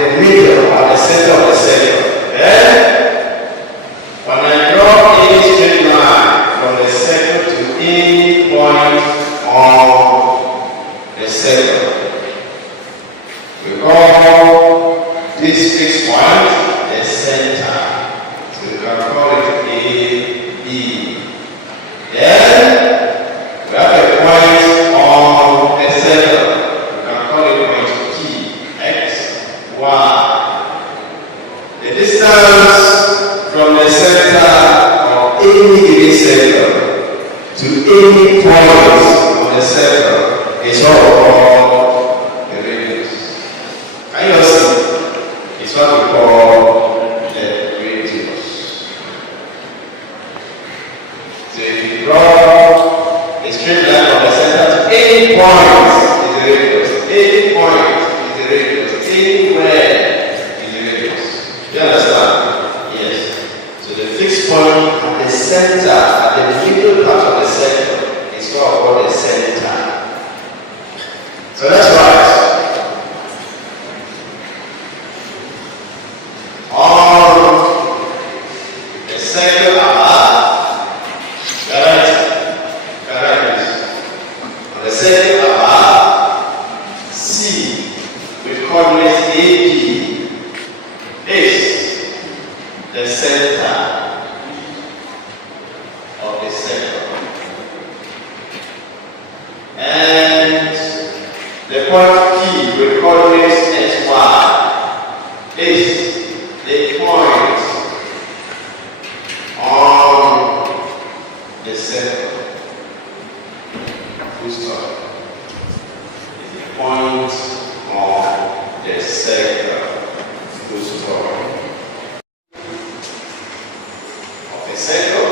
the middle, at the center of the circle. Then, when I draw any straight line from the circle to any point on the circle, we call this fixed point the center. So we can call it A, B. Then, we have a point on the circle. We can call it point P, X, Y. The distance from the center of any given circle to any point on the circle is what we call the radius. Can you see? It's what we call the radius. So if you draw a straight line from the center to any point is the radius. Any point is the radius. Anywhere is the radius. Do you understand? Yes. So the fixed point at the center, at the middle part of the circle, is what we call the center. So that's right. On the circle above, correct. On the circle above, C with coordinates AB is the center of the circle. And the point P with coordinates XY is the point on the circle. Full stop. Is the point on the circle. Full stop. Of the circle.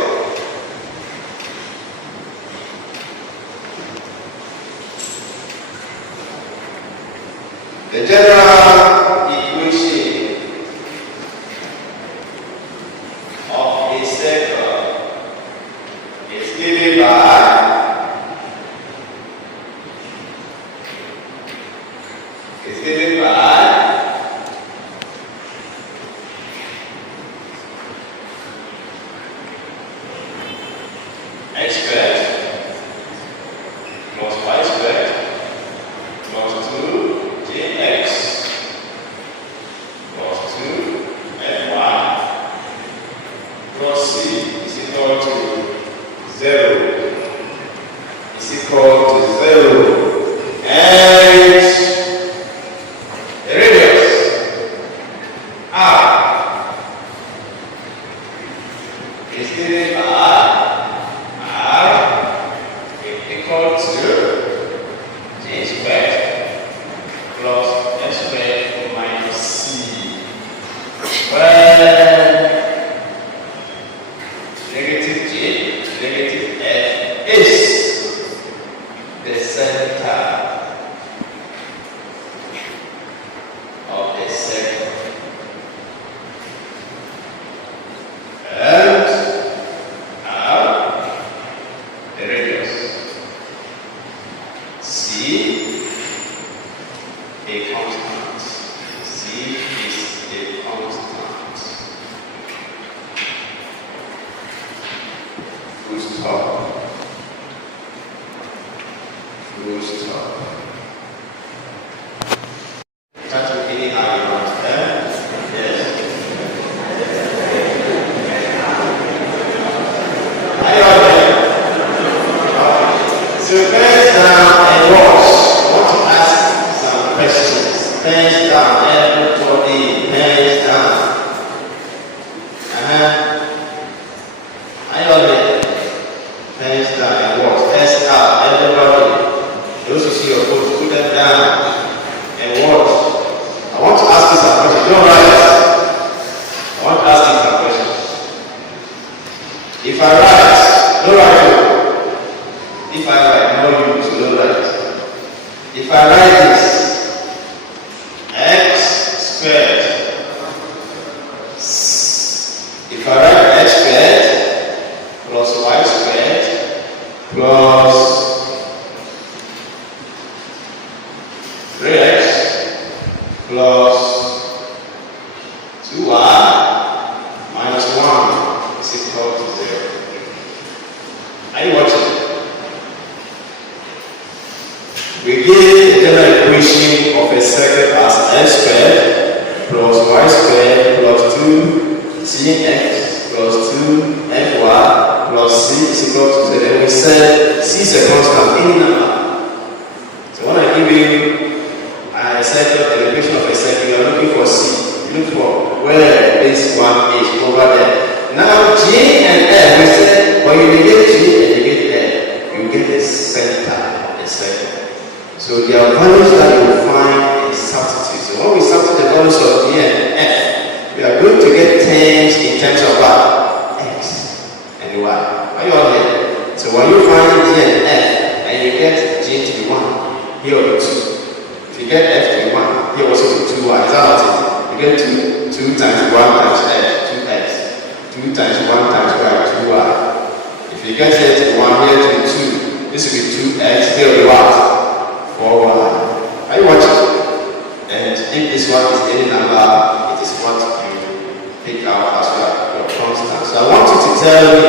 The general equation of a circle is given by x squared plus y squared plus 2jx plus 2fy plus c is equal to 0. Is equal to 0. And the radius r is given by r is equal to j squared plus f squared minus c, where negative j, negative f is the center of the circle. And the radius c, a constant. C is a constant. Full stop. Full stop. Try to anyhow you want, Yes. Are you all there? So hands down and watch. I want to ask some questions. Hands down, everybody, hands down. Are you all there? Hands down and watch. Hands up, everybody. Those who see your phone, put them down and watch. I want to ask you some questions. Don't write. I want to ask you some questions. If I write, don't write. If I write, no you, so don't write. If I write this, x squared. If I write x squared plus y squared plus 3x plus We give the general equation of a circle as x squared plus y squared plus 2gx plus 2fy plus c is equal to 0. And we said c is a constant, any number. So when I give you a circle, an equation of a circle, you are looking for c. You look for where this one is over there. Now g and f, we said when you negate g and negate f, you get the center of the circle. So there are values that you will find in substitute. So when we substitute the values of g and f, we are going to get terms in terms of what? X and y. Are you all here? So when you find g and f, and you get g to be 1, here will be 2. If you get f to be 1, here also will be 2y. Is that what it is? You get 2 times 1 times f, 2x. 2 times 1 times y, 2y. If you get here to 1, here to be 2, this will be 2x, here will be what? 4y. Are you watching? And if this one is any number, it is what you pick out as your constant. So I want you to tell me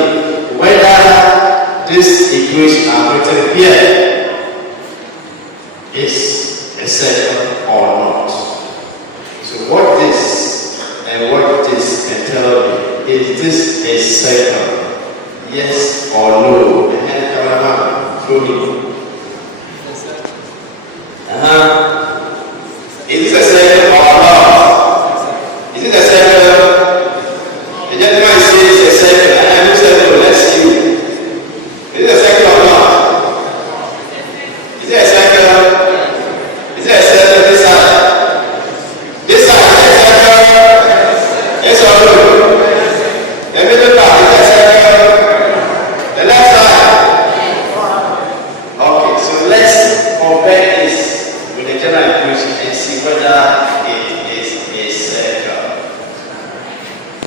whether this equation I'm written here is a circle or not. So what this and what this can tell me, is this a circle? Yes or no? And then cameraman, show me. Is this a circle or not? Is it a circle? The gentleman says it's a circle. And I do circle, let's see. Is it a circle or not? Is it a circle? Is it a circle this side? This side is a circle? Yes or no? The middle part is a circle? The left side? Okay, so let's compare this with the general equation and see whether it is a circle.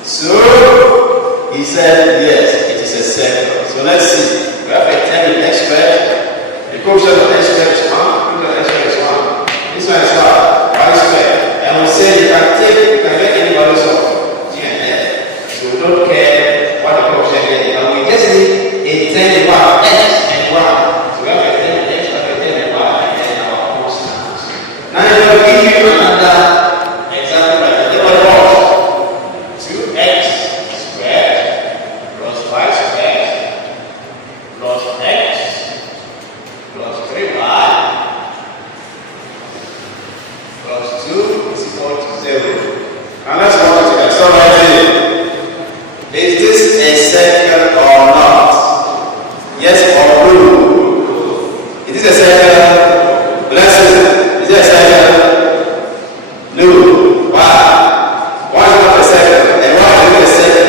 So he said yes, it is a circle. So let's see. We have a term in x squared. The coefficient of x squared is 1. The coefficient of x squared is 1. This one is what? Y squared. And we say you can get any values of g and f. So we don't care what the coefficient is, but we just need a term in what? X and y. So we have a term in x, we have a term in y. Now I will give you another example like that. What was 2x squared plus y squared plus x plus 3y plus 2 is equal to 0. Now let's go to that. So is this a circle or not? Yes or no? Is this a circle? Let's see. Is it a circle? No. Why? Why is it not a circle? And why is it a circle?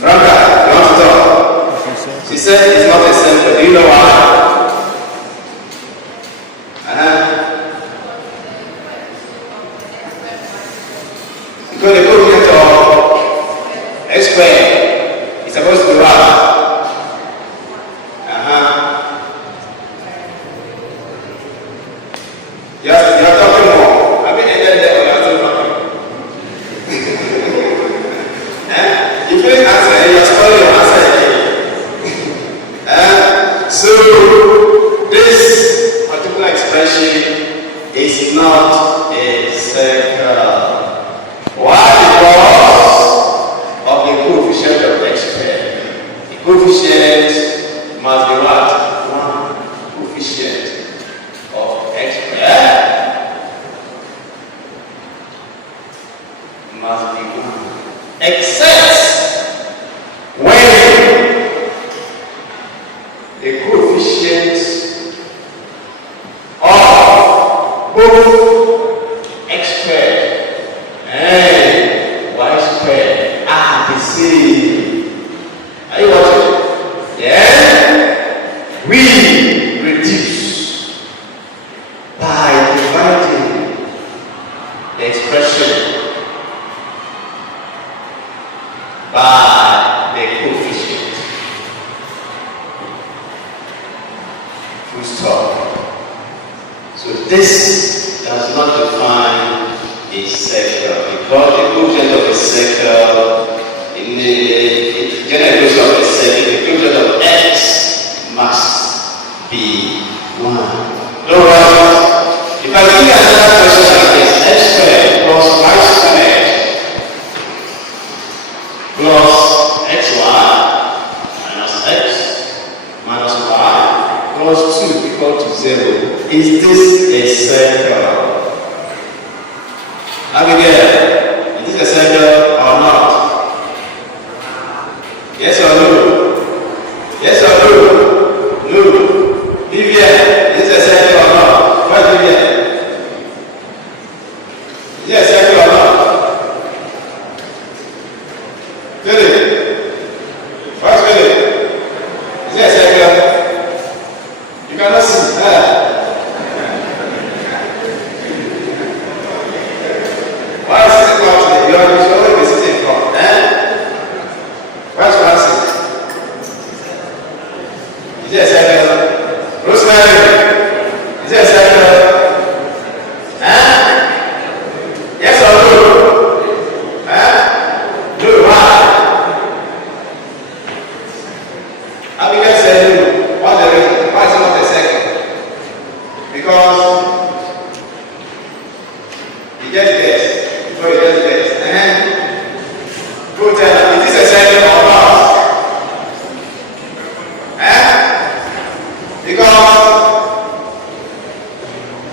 Franca, you want to talk? She said it's not a circle. Do you know why? Because the coefficient of x squared is supposed to be right. You are talking more. Have you ended there or you are still talking? You finish answering and you are spoiling your answer again. So this particular expression is not a circle. Why? Because of the coefficient of x squared. The coefficient must be what? 1 coefficient of x squared must be 1, except when the coefficients of both x squared and y squared are the same. Are you watching? Then we reduce by dividing the expression by the coefficient. Full stop. So this does not define a circle, because the coefficient of a circle in the general equation of a circle, the coefficient of x must be 1. plus 2 equal to 0. Is this a circle? Abigail, is this a circle or not? Yes or no? Yes or no? No. Vivian, is this a circle or not? What Vivian? Is this a circle or not? Philip, what's Philip? Is this a circle? You cannot see. Why is it called? You are always sitting from. What's Francis? Is there a circle? Rosemary? Is there a circle? Yes or no? No, why? Abigail said no. What's the reason? Why is it not a circle? Because he just guessed. Before he just guessed. Go tell him, is this a circle or not?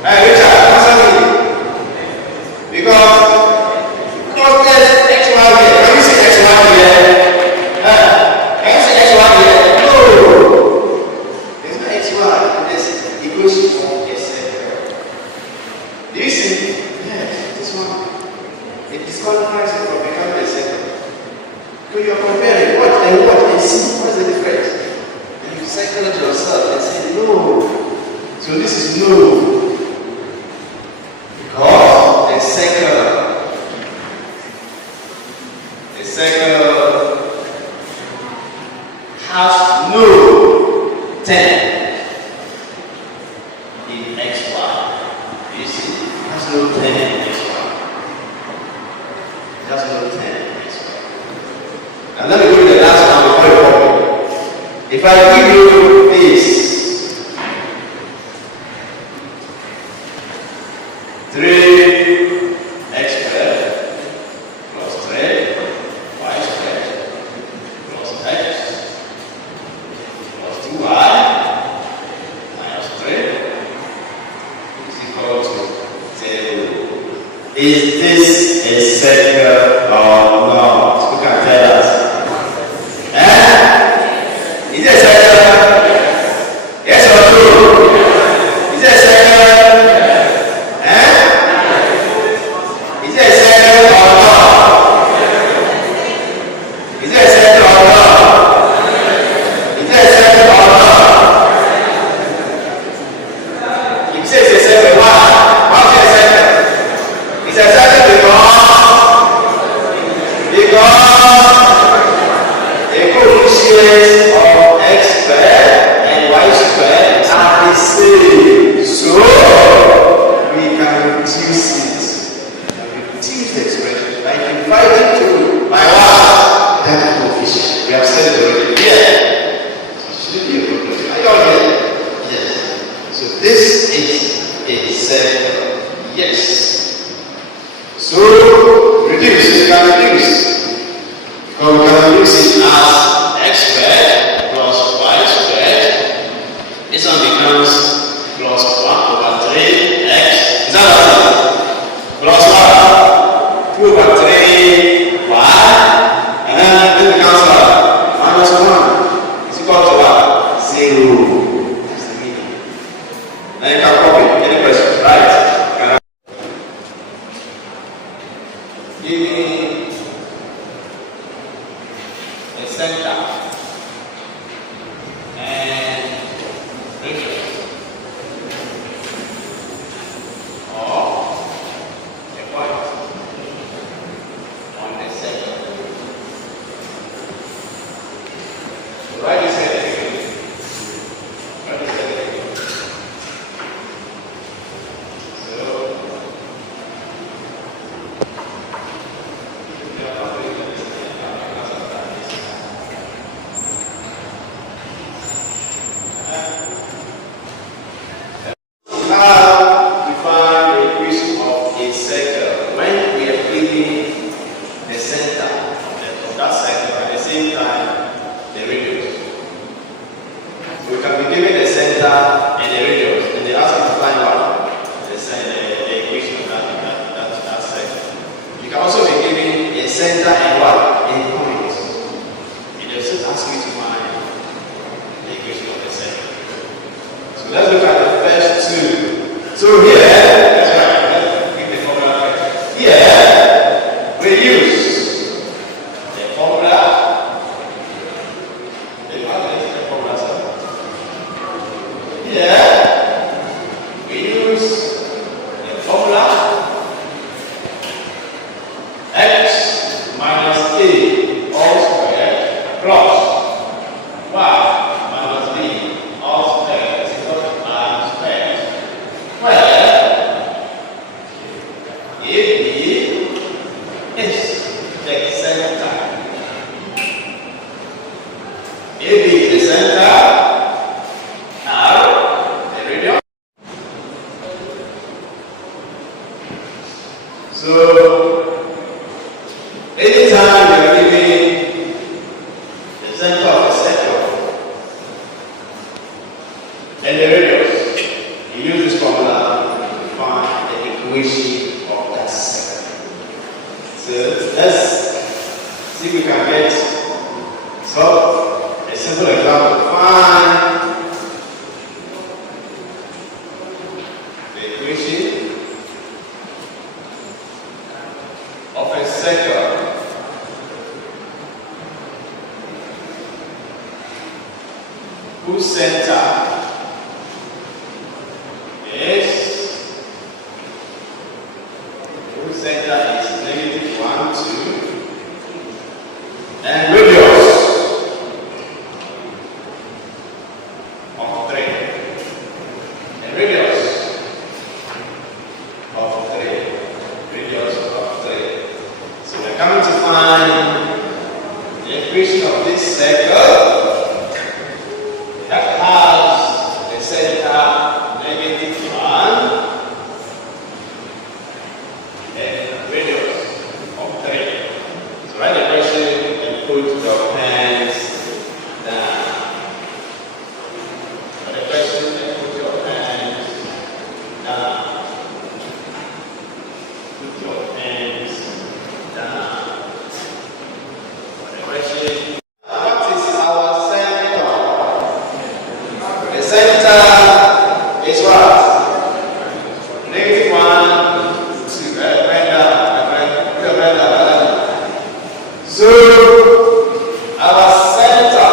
Richard, answer me. Because there's X1 here. Can you see X1 here? Can you see X1 here? No. There's no X1. It goes from a circle. Do you see? Yes, this one. It disqualifies it from becoming a circle. So you're comparing what and see. What's the difference? And you cycle it yourself and say no. So this is no. Because a circle has no 10 in xy. You see, it has no 10 in xy. It has no 10 in xy. And let me go to the last one before you copy. If I give you this 3x squared plus 3y squared plus x plus 2y minus 3 is equal to 0. Is this a circle or not? Who can tell us? Is it a circle? Yes or no? Is it a circle? Give me a center So here, that's right, let's keep the formula correct. Here, we use the formula. The formula. Here, we use the formula x minus a all squared plus y minus b all squared is equal to r squared. Where AB is the center. AB is the center. R the radius. So anytime you are given the center of the circle and the radius, you use this formula to find the equation of that circle. So let's see if we can get a simple example. Find the equation of a circle whose center is -1, 2, and radius of 3. And radius of 3. Radius of 3. So we're coming to find the equation of this circle that has a center -1 and radius of 3. So write the question and put your pens down. Write the question and put your pens down. Put your pens down. Write the question. What is our center? The center is what? -1, 2. So our center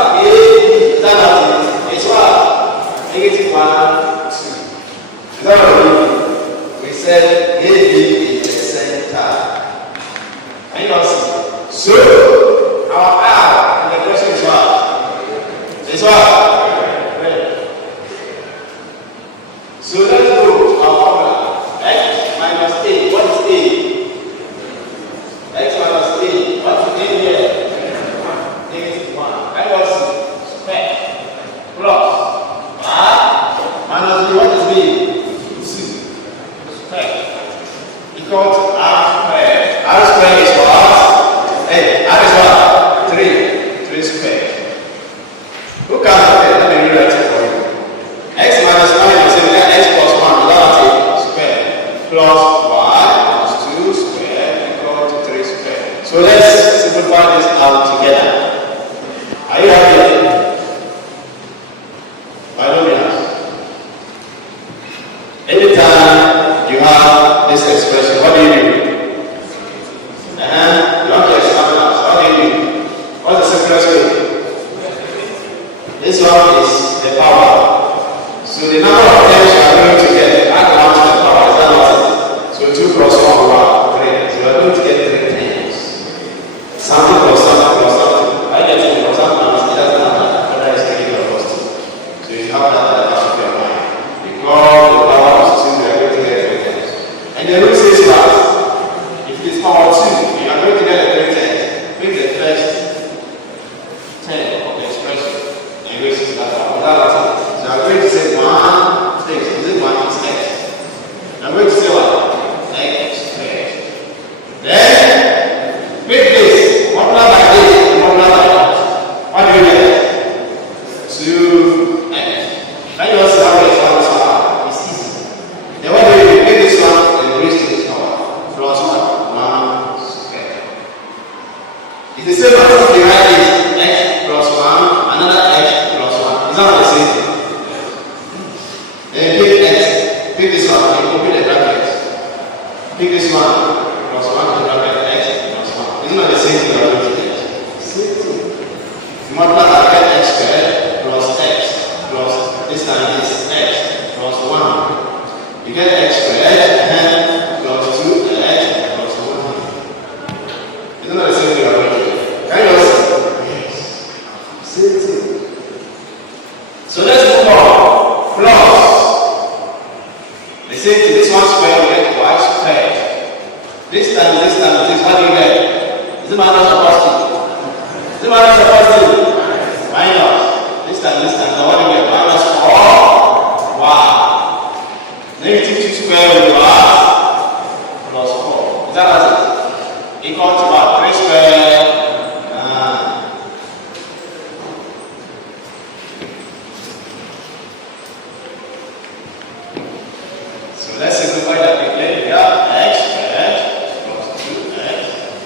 is what? -1, 2. Is that what we said? AB is the center. Can you not see? So our R in the question is what? Is what? So let's go to our formula. X minus a. What is a? X minus a. What is a here? -1. That was spec. Plus R minus b. What is b? 2. Spec. Equal to R squared. R squared is what? Hey, R is what? 3. 3 squared. Who can have it? Let me rewrite it for you. X minus 1 is x plus 1 without a square plus y minus 2 squared equal to 3 squared. So let's simplify this out together. Are you happy? By no means. Anytime you have this expression, what do you do? You want to expand out. What do you do? What's the simplest way? This one is the power. So the number of times you are going to get, add 1 to the power, is that not it? So 2 plus 1 over 3. So you are going to get 3 times. Something plus something plus something. I get it from something else, it doesn't matter whether it's negative or positive. So you have that at the back of your mind. Because the power is 2, you are going to get 3 times. And the rule says that if it is power 2, you are going to get a 3 times. Pick the first 10 of the expression and you will that power. So I'm going to say 1 thing. Is it 1 is x? I'm going to say what? X squared. Then make this. Multiply by this. Multiply by that. What do you get? 2x. Now you also have this one. It's easy. Then what do you do? Make this one and raise to this power. Plus 1 squared. It's the same as if you write this x plus 1, another x plus 1. Is that what I say? Then pick x, pick this one, This time is x plus 1. You get x squared and plus 2x plus 1. Isn't that the same thing already? Can you see? Yes. Same thing. So let's move on. Plus. The same thing. This one square we get y squared. This time, what do you get? Is it minus or positive? Is it minus or positive? Minus. This time, what do you get? Minus 4. Wow. Negative 2 square will give us plus 4. Is that right? Equal to what? 3 square. So let's simplify that quickly. Yeah, x squared plus 2x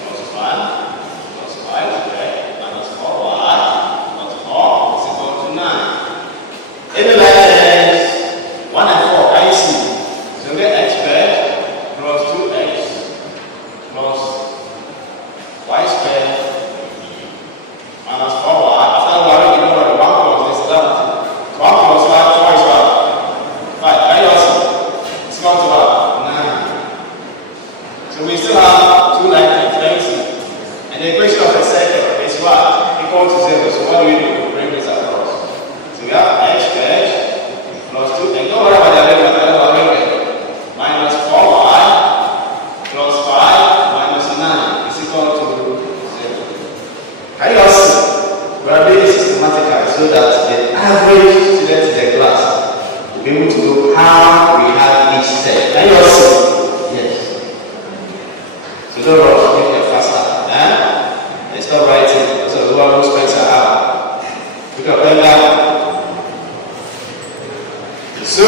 plus 1 plus y squared minus 4y plus 4 is equal to 9. Any lines 1 and 4, can you see? So we get x squared plus 2x plus y squared minus 4y. After one, you know what? 1 plus this is 11. 1 plus 5, 4 is what? 5. Can you also? It's equal to what? 9. So we still have 2 like things. And the equation of a circle is what? Equal to 0. So what do we do? Bring this across. So we have x squared plus 2. And don't worry about the other one. Minus 4y plus 5 minus 9 is equal to 0. Can you all see? We are doing this systematically so that the average student in the class will be able to know how we have each step. Can you all see? Yes. So don't rush, make it faster. And stop writing. So whoever spends an hour. Pick up pen down. So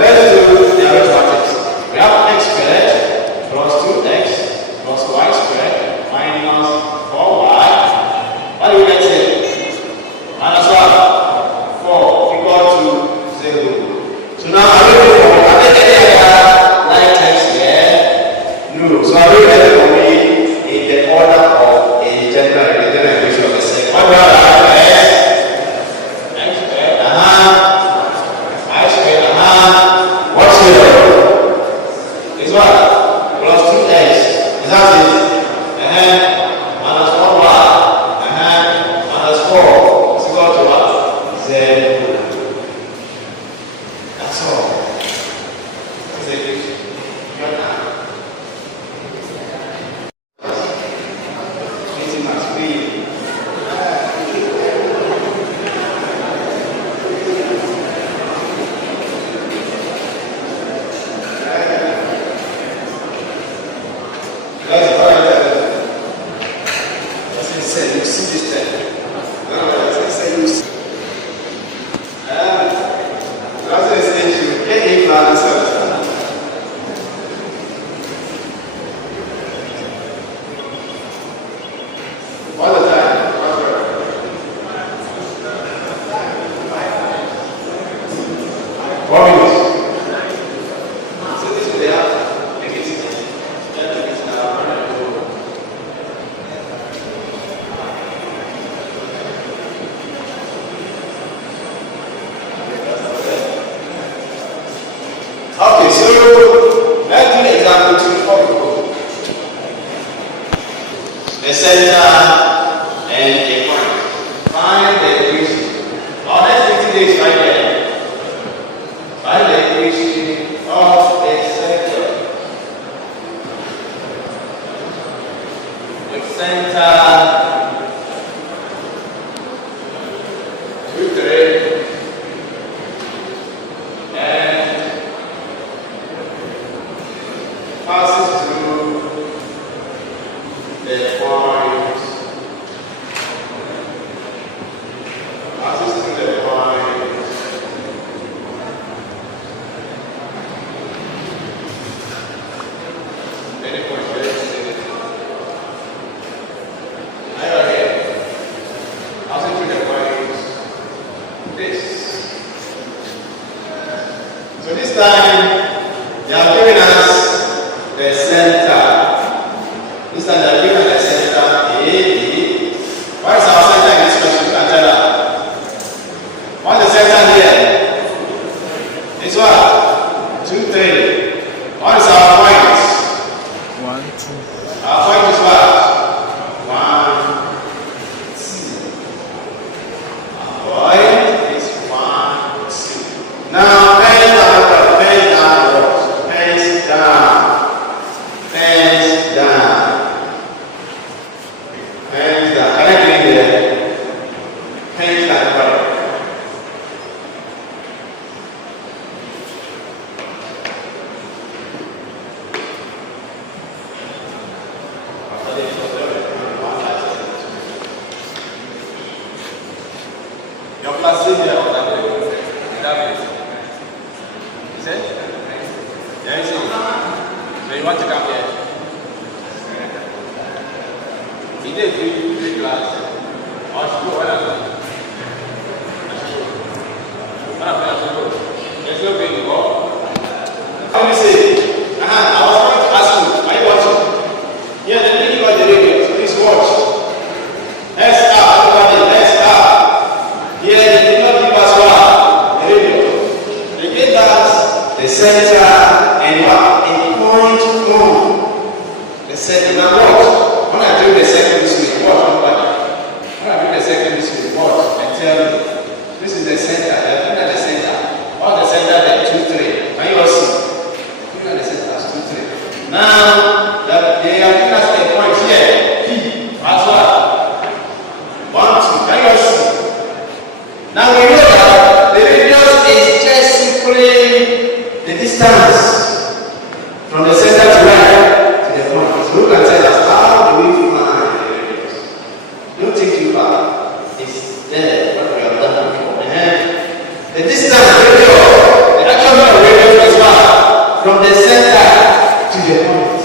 let's do the arithmetic. We have x squared plus 2x plus y squared minus 4y. What do we get here? Minus 1. 4 equal to 0. So now are we ready for any other like text here? No. So are we ready for me in the order of a general equation of the set? What do I have? X squared, y squared, what's here? Is what? Plus 2x. Is that it? Minus 4y. Minus 4. It's equal to what? 0. That's all. That's the equation. Your time. 20 minus 3. Okay, so let's do the example 2 before we go. The center and a point. Find the equation. Oh, let's take this right there. Find the equation of a circle. With center 2, 3. Passes through the point. Passes through the point. Any point where it's in. I got here. Passes through the point. This. So this time they are giving us the center. This time they are given the center A, B. What is our center in this question? You can tell her. What's the center here? Let me say, I was going to ask you, are you watching? Yeah, the lady got the radio, please watch. Let's start, everybody, let's start. Yeah, they did not give us what? The radio. They gave us the center and what? A point on. The center. Now watch. When I do the second this way, watch everybody. When I do the second this way, watch and tell me. This is the center. Look at the center. What's the center there? 2, 3. Can you all see? Now, they have given us a point here. P as well. 1, 2. Can you see? Now we know that the radius is just simply the distance from the center to right to the point. So who can tell us how do we find the radius? Don't take too far. It's there, what we have done before. The distance, the actual radius is what? From the center to the point.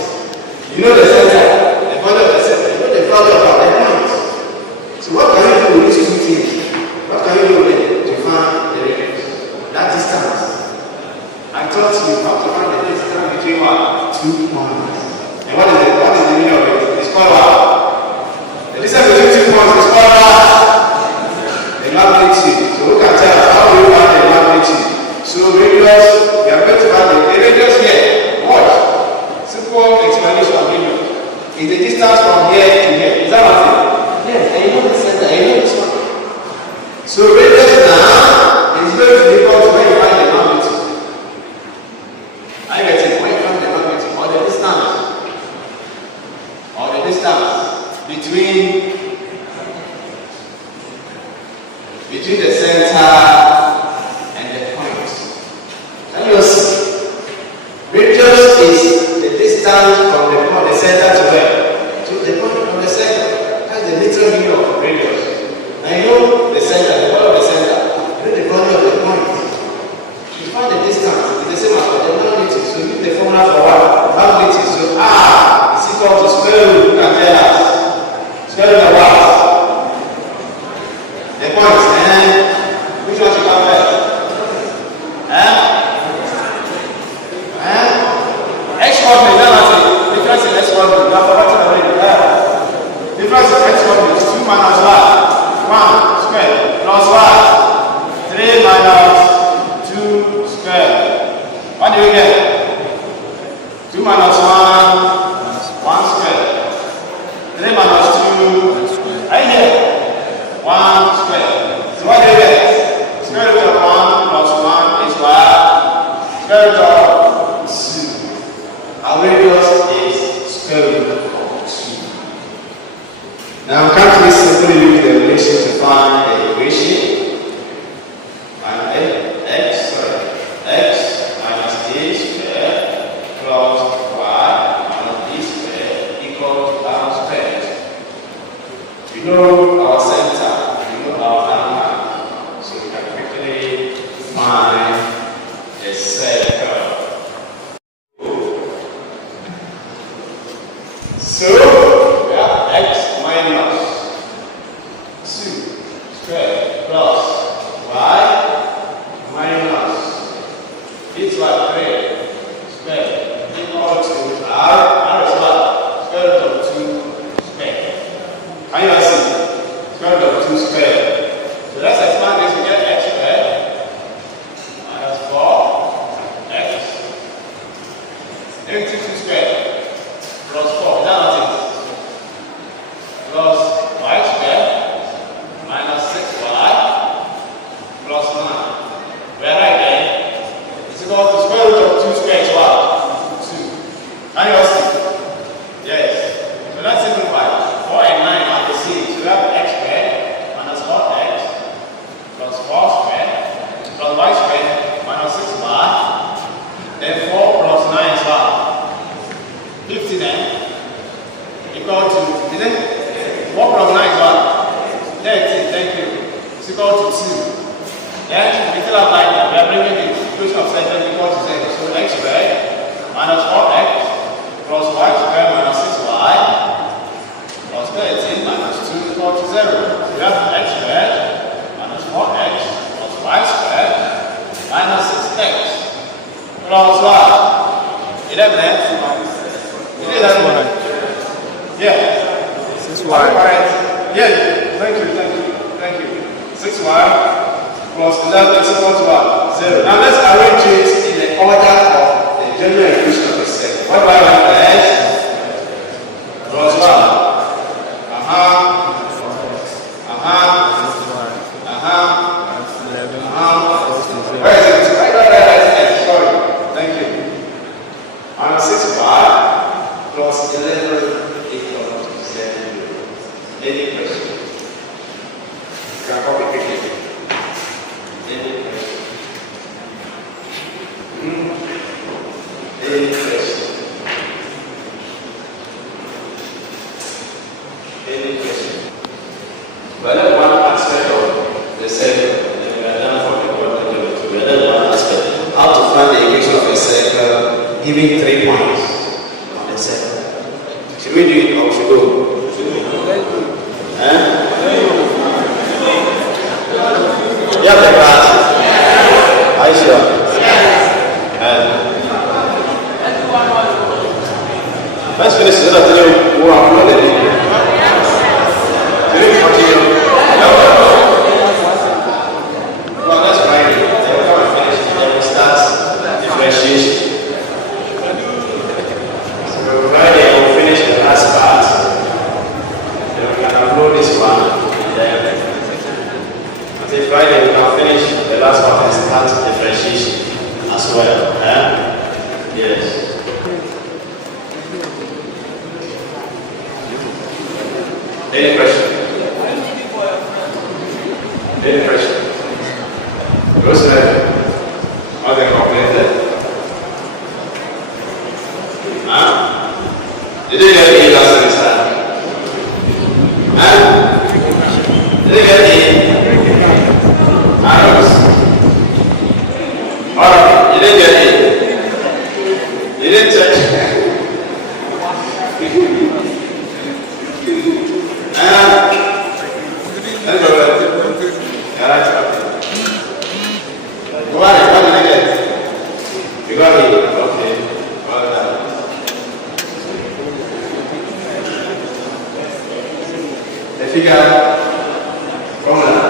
You know the center, the value of the center, you know the value of the point. So what can you do with these two things? What can you do with it to find the radius? That distance. I taught you how to find the distance between what? 2 points. And what is the meaning of it? It's called what? The distance between 2 points is called what? The magnitude. So who can tell us how do you find the magnitude? So radius, we are going to find the radius here. Watch. Simple explanation of radio is the distance from here to here. Is that what I'm saying? Yes, and you know the center, and you know this one. So radius now is going to be equal to when you find the magnitude. I get it, when you find the magnitude, or the distance between the center and the point. Can you see? Radius is the distance from the center to where? To the point from the center. That's the literal meaning of radius. Now you know the center, the value of the center. You know the value of the point. You find the distance. It's the same as for the magnitude. So use the formula for what? Magnitude. So R is equal to square root. You can tell us. Square root of what? The point. And which one should come first? X coordinate, that's what it is. Difference in X coordinate. You have forgotten already. Difference in X coordinate is 2 minus 1 square plus 1. 3 minus 2 square. What do we get? 2 minus 1 square. 3 minus 2 right here. 1 square. So what do we get? Square root of 1 plus 1 is what? Square root of our radius is square root of 2. Now, can't we simply use the relation to find the equation? X minus a squared plus y minus b squared equals r squared. We know our center, we know our angle, so we can quickly find a circle. So, we have x minus 2 squared plus y minus it's what 3 squared equal to r is what? Square root of 2 squared. Can you see? Square root of 2 squared. So let's expand this to get x squared minus 4x into 2 squared plus 4. Plus y squared minus 6y plus 9. We are right there. It's equal to square root of 2 squared is what? 2. Can you all see? Yes. So let's simplify. 4 and 9 are the same. plus what? 11. Yeah. 6y. Correct. Yeah. Thank you. 6y plus 11 is equal to what? 0. Now let's arrange it in the order of the general equation of the second. What do I have as? Plus what? Where is it? Right. Sorry. Thank you. 6y plus 11 equal to 0. Any question? You can copy quickly. Any question? Any question? Any question? Well, that's one aspect of the circle. We are done for the quadrant of the two. We are done one aspect. How to find the equation of a circle giving 3 points on the circle. Should we do it or should we go? You have the class? Are you sure? Let's finish this up. We'll upload the video. Can we continue? Well, that's fine. Then we'll come and finish it. Then we'll start differentiation. So Friday we'll finish the last part. Then we can upload this one. Then until Friday we can finish the last part and start differentiation as well. Yes. Any question? Any question? Rosemary, how's the complaint there? Did you get me last semester? Did you get me? Alright, you didn't get me. You didn't touch. What did I get? You got it. Okay. Well done. The figure formula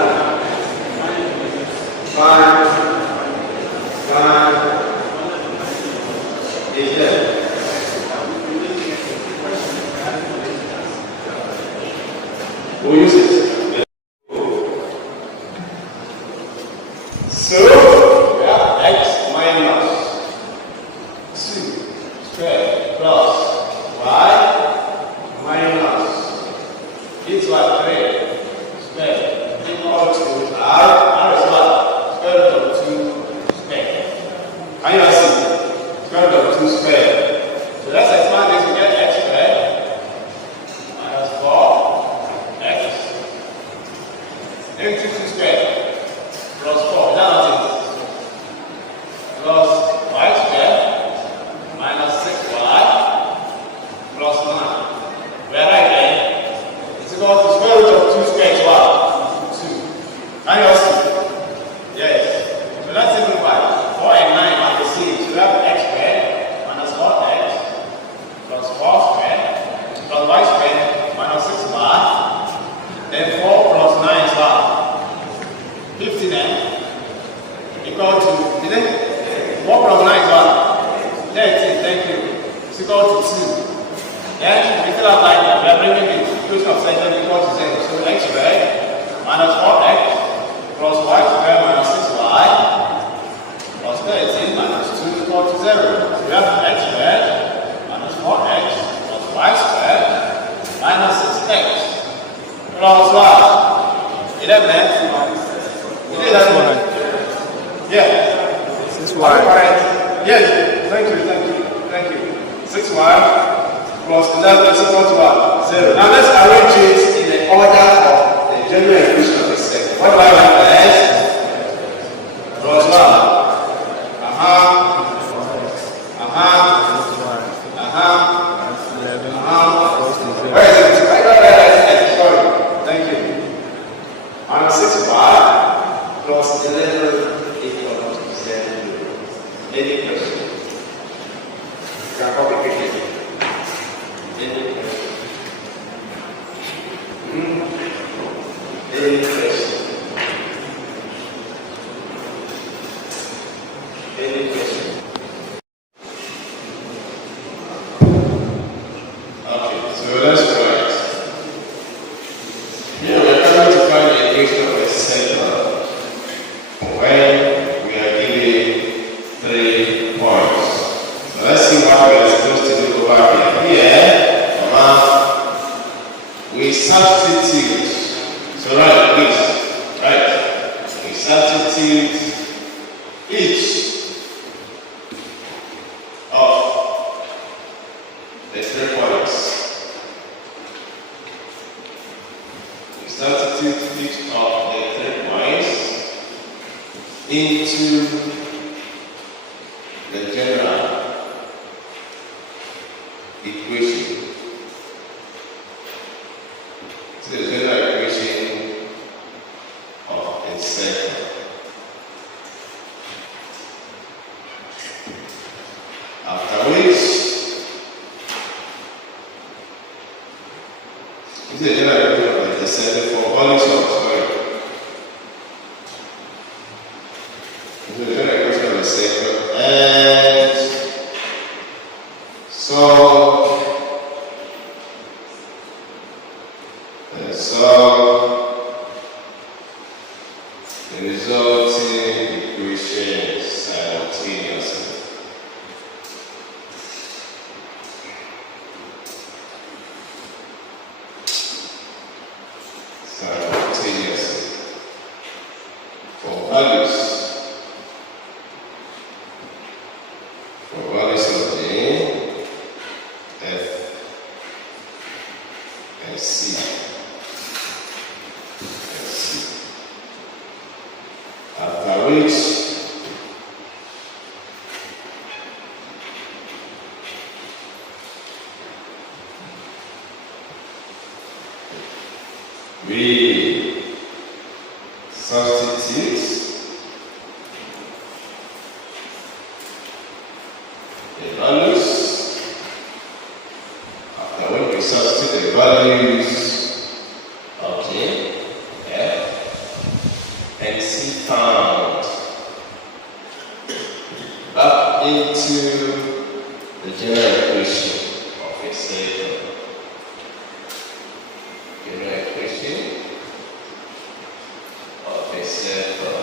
5 is there. We'll use it. So we have x minus 2 squared plus y minus this one 3 squared equal to r is what? Square root of 2 squared. Can you see? Square root of 2 squared. So let's expand this to get x squared minus 4x into 2 squared plus 4. That was it. Plus y squared minus 6y plus 9. We are right there. It's equal to square root of 2 squared is what? 2. Can you see? Yes. So let's simplify. 4 and 9 are the same. So we have x squared minus 4x plus 4 squared plus y squared minus 6y. Then 4 plus 9 is what? 15 equal to, is it? 4 plus 9 is what? 13, thank you. It's equal to 2. Then we still have like that. We are bringing the equation of second equal to 0. So x squared minus 4x plus y squared minus 6y plus 13 minus 2 equal to 0. So we have x squared minus 4x plus y squared minus 6x plus what? 11. Yeah. 6y. Yes. Thank you. 6y plus 11 is equal to what? 0. Now let's arrange it in the order of the general equation of the second. What do I have as? Plus what? Where is it? Right. Sorry. Thank you. 6y plus 11 equal to 0. Any question? Any question? Okay, so let's try it. Here we are trying to find the equation of a center when we are given 3 points. So let's see what we are supposed to do over here. Here, we substitute. So right, please. Right. We substitute each of the 3 points. We substitute each of the 3 points into the general equation. So the general equation of a circle. After which, this is the general equation of the circle for all its sorts. This is the general equation of the circle, and so the resulting equations simultaneously. For values of J, F, and C. After which we substitute the values. After when we substitute the values of J, F, and C found back into the general equation of a circle. General equation of a circle.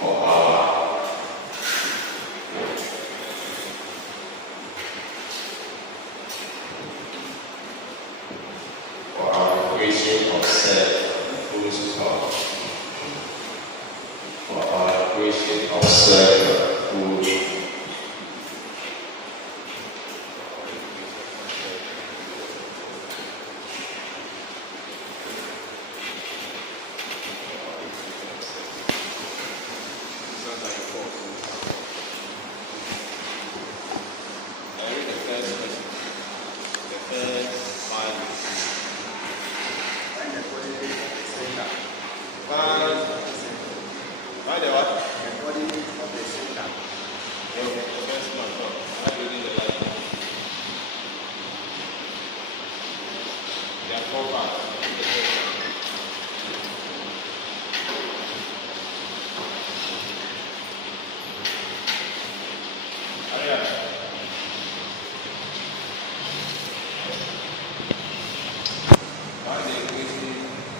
For our equation of circle. For our equation of circle.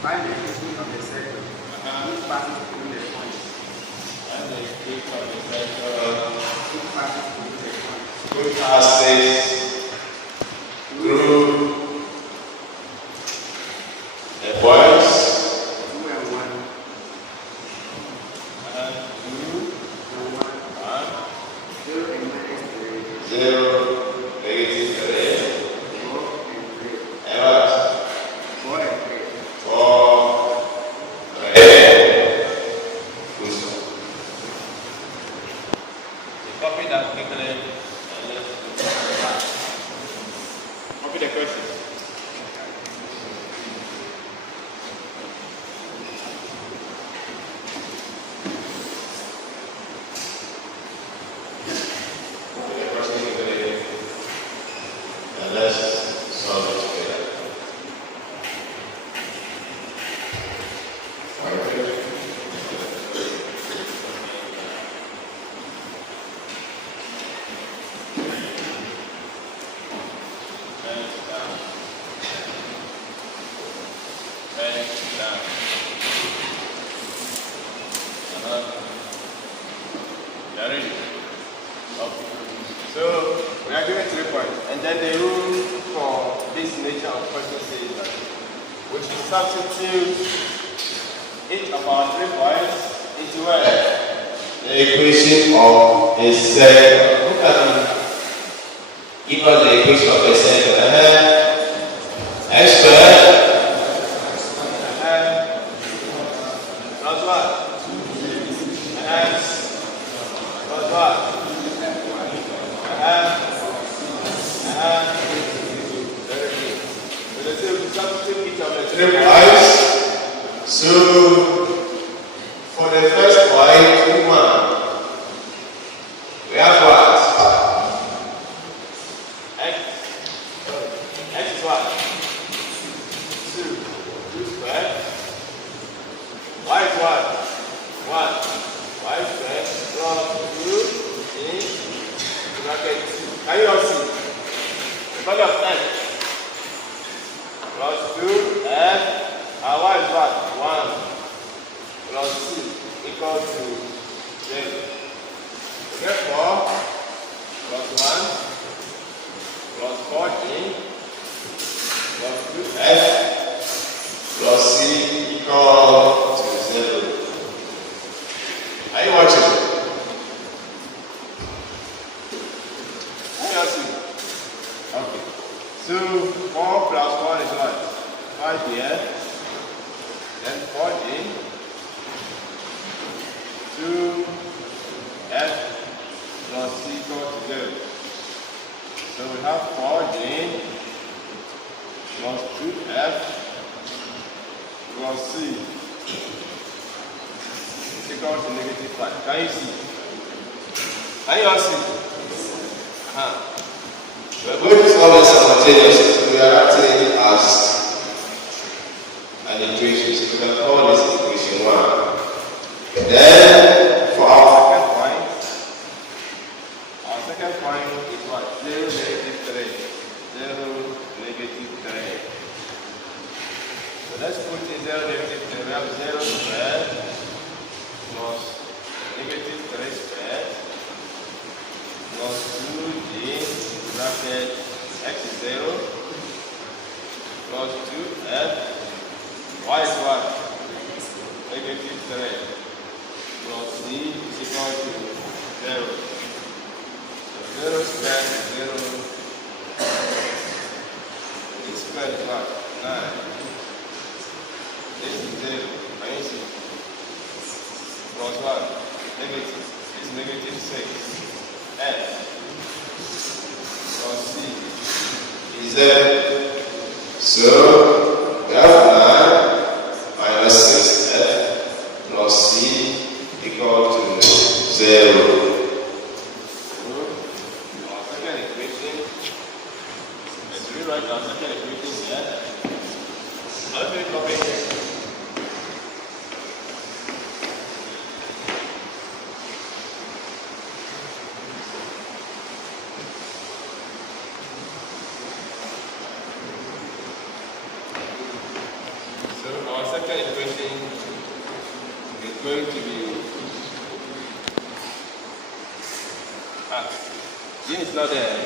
Find the equation of the circle. Which passes through the point? Find the equation of the circle. Which passes through the point? Which passes through the points. 2 and 1. 2 and 1. 0 and minus 3. 0, negative 3. 4 and 3. And what? 4 and 3. 4, 3. Good stuff. Copy that quickly and let's do it. Copy the question. then the rule for this nature of question says that we should substitute each of our 3 points into what? The equation of a circle. Who can give us the equation of a circle? X squared plus what? X plus what? Very good. So let's say we substitute each of the 3 points. So for the first point, 1. We have what? X. X is what? 2. 2 squared. Y is what? 1. Y squared plus 2 in bracket 2. Can you all see? The value of X plus 2 and Y is what? 1 plus 2 equals to 0. Therefore, plus 1 plus 14 plus 2 plus C equal to 0. Are you watching? Yes. Okay. So 4 plus 1 is what? 5 here. Then 14. 2 F plus C equal to 0. So we have 14 plus 2F plus C is equal to -5. Can you see? Can you all see? We're going to solve it simultaneously, so we are acting it as an equation. So we can call this equation 1. And then for our second point is what? 0, -3. 0, -3. So let's put in 0, -3. We have 0 squared plus -3 squared plus 2g bracket x is 0 plus 2f y is what? -3 plus c is equal to 0. So 0 squared is 0. This squared is what? 9. This is 0. Can you see? Plus what? Negative. It's -6. F plus C is 0. So we have 9 minus 6F plus C equal to 0. Our second equation. Let's rewrite our second equation here. How do we copy here? So our second equation is going to be G is not there.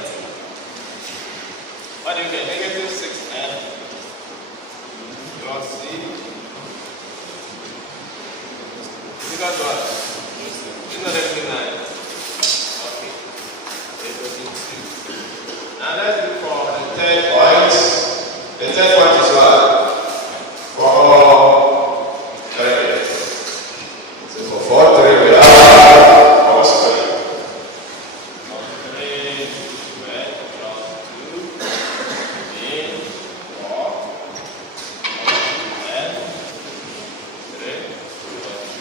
What do you get? -6F plus C equal to what? It's not -9. Okay. Equation 2. Now let's look for the third point. The third point is what? 4, 3. So for 4, 3 we have 4 squared. Plus 3 squared plus 2 in 4 plus 3 plus C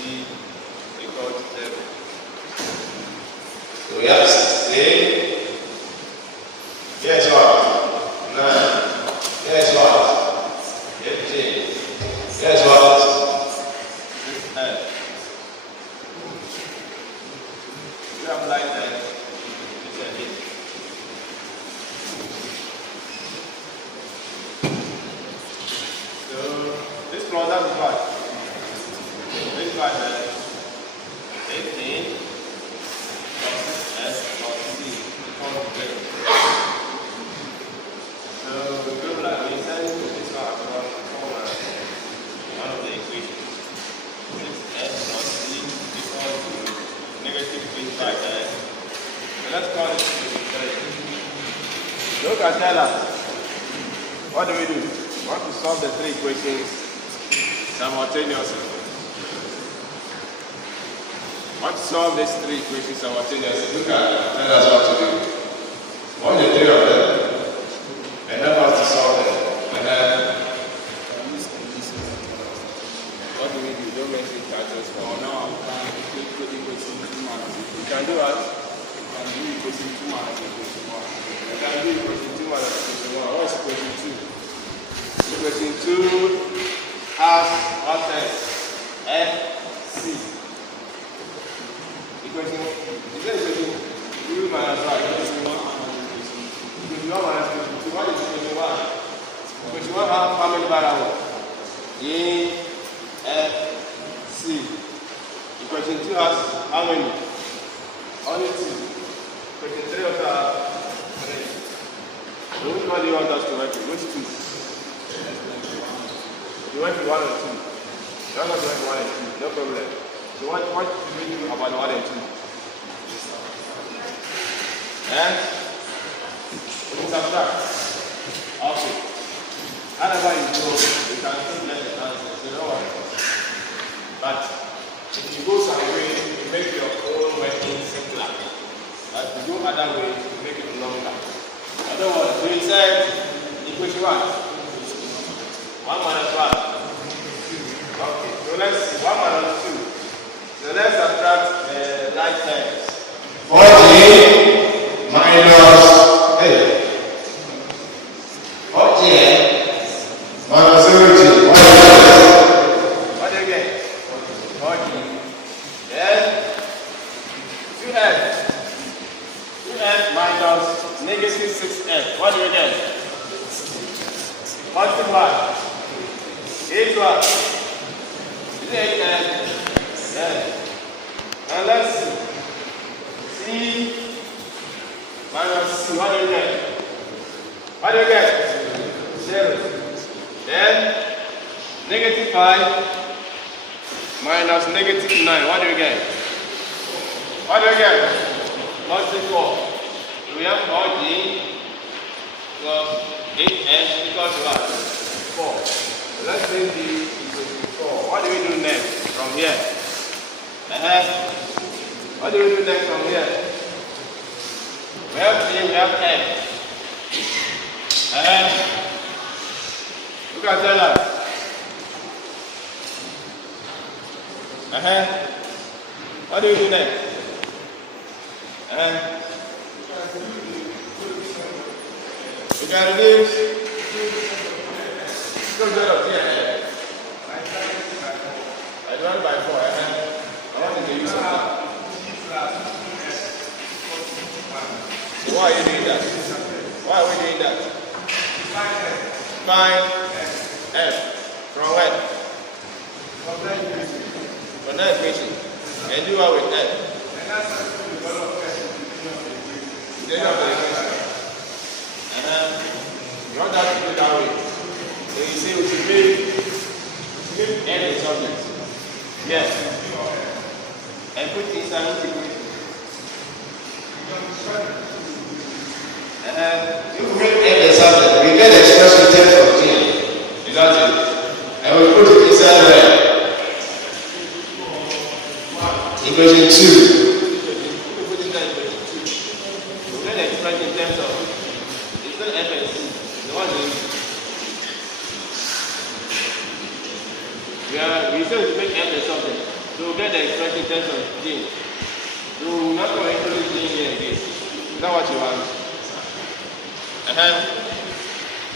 Let's call it 3. Look at that. What do? We want to solve the 3 equations simultaneously. Want to solve these 3 equations simultaneously. Look at that. Tell us what to do. What the 3 of them? And help us to solve them. And then what do? Don't mention titles for now. You can do what? You can do equation 2 minus equation 1. You can do equation 2 minus equation 1. What is equation 2? Equation 2 has what else? F, C. Equation, is that equation 2 minus 1? Equation 1 minus equation 2. What is equation 1? Equation 1 has how many variables? A, F, C. Equation 2 has how many? Only 2. Equation 3 also has 3. So which one do you want us to work with? Which 2? You went with 1 and 2. You don't want to work with 1 and 2. No problem. So what do we do about 1 and 2? And we can subtract. Okay. However you go, you can still get the answer. So don't worry. But if you go some way, you make your own working simpler. But if you go other way, you make it longer. Otherwise, so you said equation 1. 1 minus 1. Okay, so let's see. 1 minus 2. So let's subtract the right terms. 40 minus 8. 40 minus 70. What do you get? 40. Then 2f. 2f minus negative 6f. What do you get? Positive 1. 8 1. Is it 8f? Yes. And let's see. C minus C. What do you get? What do you get? 0. Then negative 5 minus negative 9. What do you get? What do you get? Positive 4. So we have 4g plus 8s equals to what? 4. So let's make this equal to 4. What do we do next from here? What do we do next from here? We have G, we have F. Look at that. What do we do next? We can reduce 2 of here. I divide by 4. I want to use something. So why are you doing that? Why are we doing that? Find F. From when? From that equation. And do what with F? Then of the equation. You want that to go that way. So you say we should make N a subject. Yes. And put inside the equation. If we make N a subject, we get the expression in terms of T. Is that it? And we put it inside where? Equation 2. Put inside equation 2. We get the expression in terms of it's not F and C. The one we say we make N a subject. So we get the expression in terms of J. So we're not going to introduce J here again. Is that what you want?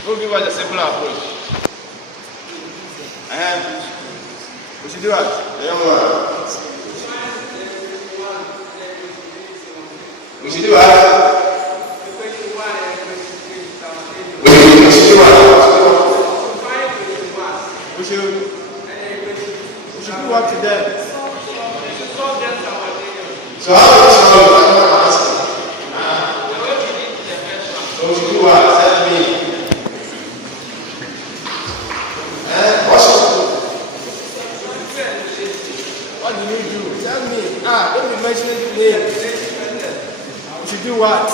We'll give us a simple approach. We should do what? We should do what? We should do what to them? So how do you solve it? I'm not asking. So we should do what? Tell me. What do you do? Tell me. Don't be mentioning the name. We should do what?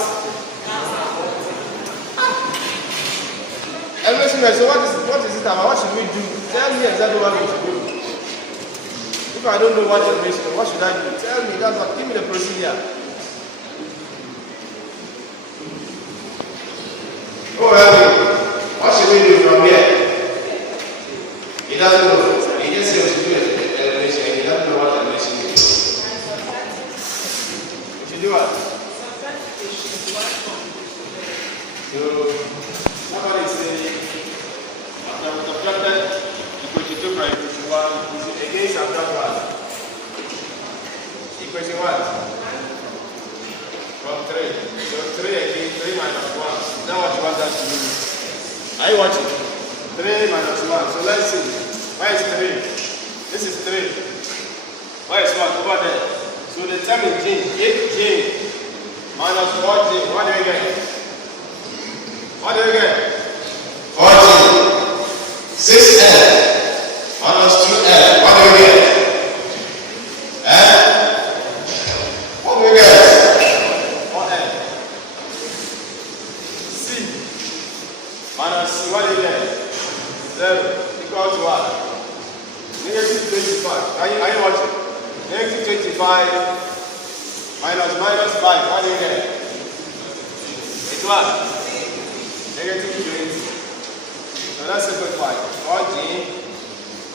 Elvis, so what is it about? What should we do? Tell me exactly what we should do. If I don't know what information, what should I do? Tell me. That's what. Give me the procedure. Oh, Elvis, what should we do from here? He doesn't know. He just says we should do Elvis, and he doesn't know what Elvis is. We should do what? So, somebody say, after we subtracted equation 2 by equation 1, is it again subtract what? Equation what? From 3. So 3 again, 3 minus 1. Is that what you want us to do? Are you watching? 3 minus 1. So let's see. Where is 3? This is 3. Where is 1? Over there. So the term is J. 8J minus 4J. What do you get? What do you get? 14. 6L minus 2L. What do you get? What do you get? 4L. C minus C. What do you get? 0 equal to what? Negative 25. Are you watching? Negative 25 minus 5. What do you get? It's what? Negative 20. So let's simplify. 4G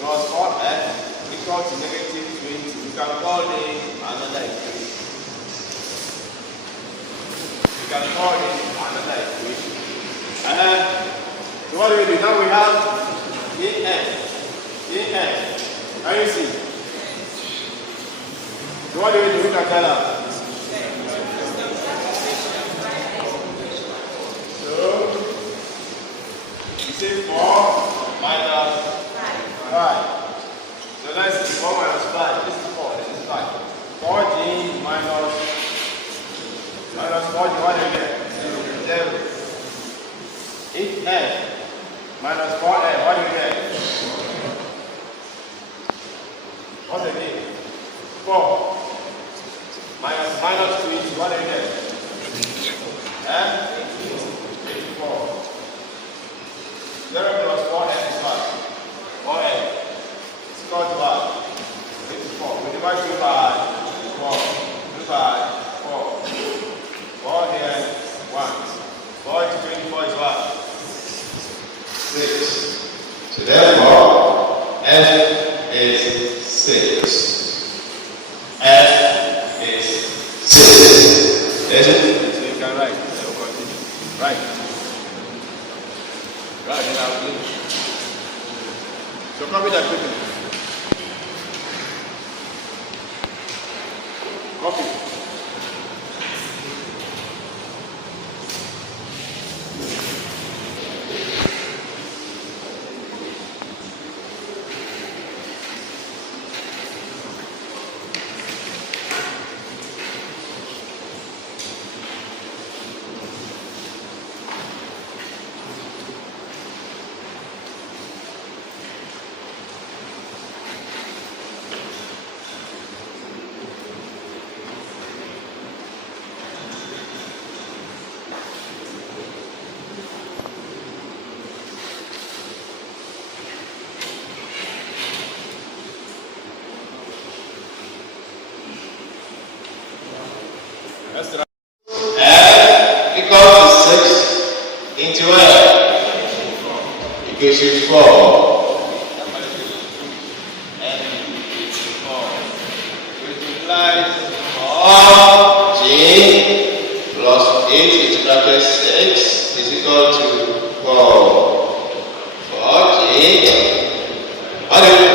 plus 4F equal to negative 20. You can call it another equation. You can call it another equation. So what do we do? Now we have AN. Can you see? So what do we do? We can tell her. Say 4 minus 5. So let's see, 4 minus 5. This is 4, this is 5. 4G minus 4G, what do you get? 0. 8N minus 4N, what do you get? What's the name? 4 minus 20, what do you get? 84. 0 plus 4n is what? 4n. It's equal to what? 84. We divide 2 by 4. 2 by 4. 4 here, 1. 4 into 24 is what? 6. So therefore, F is 6. F is 6. Yes? So you can write. So continue. Right. Right, now do. So copy that quickly. Copy. That's the F equals to 6 into F. Equation 4. G plus 8 into bracket 6 is equal to 4. 4G. What do you do?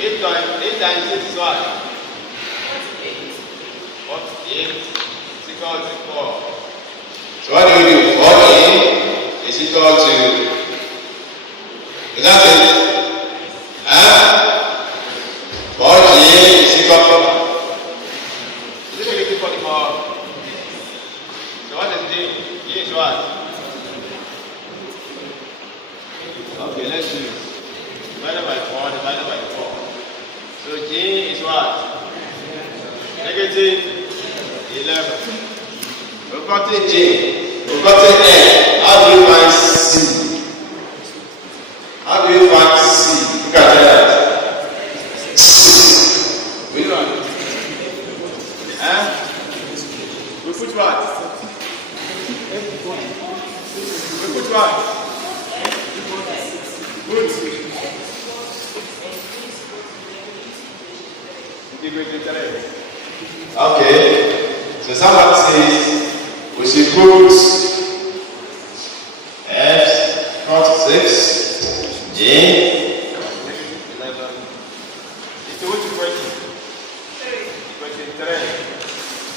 8 times 6 is what? 48 is equal to 4. So what do we do? 4G is equal to, is that it? 4G is equal to, Is it really 44? So what is G? G is what? Okay, let's do it. Divided by 4, divided by 4. So G is what? Negative 11. We've gotten J. We've gotten N. How do you find C? How do you find C? Look at that. Which one? We put what? We put what? Good. Okay. So someone says we should put F, not 6, J. 11. It's which question? Question 3.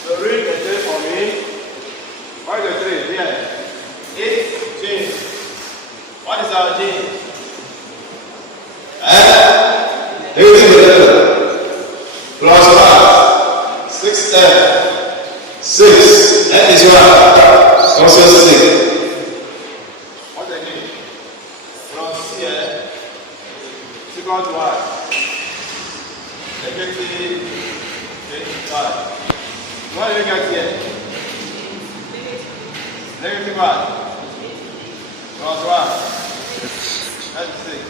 So read the 3 for me. What is the 3? Here. It's J. What is our J? Plus 1, 6F. 6. That is what? Also 6. What again? From here, equal to what? Negative 25. What do we get here? Negative what? Plus what? That's 6.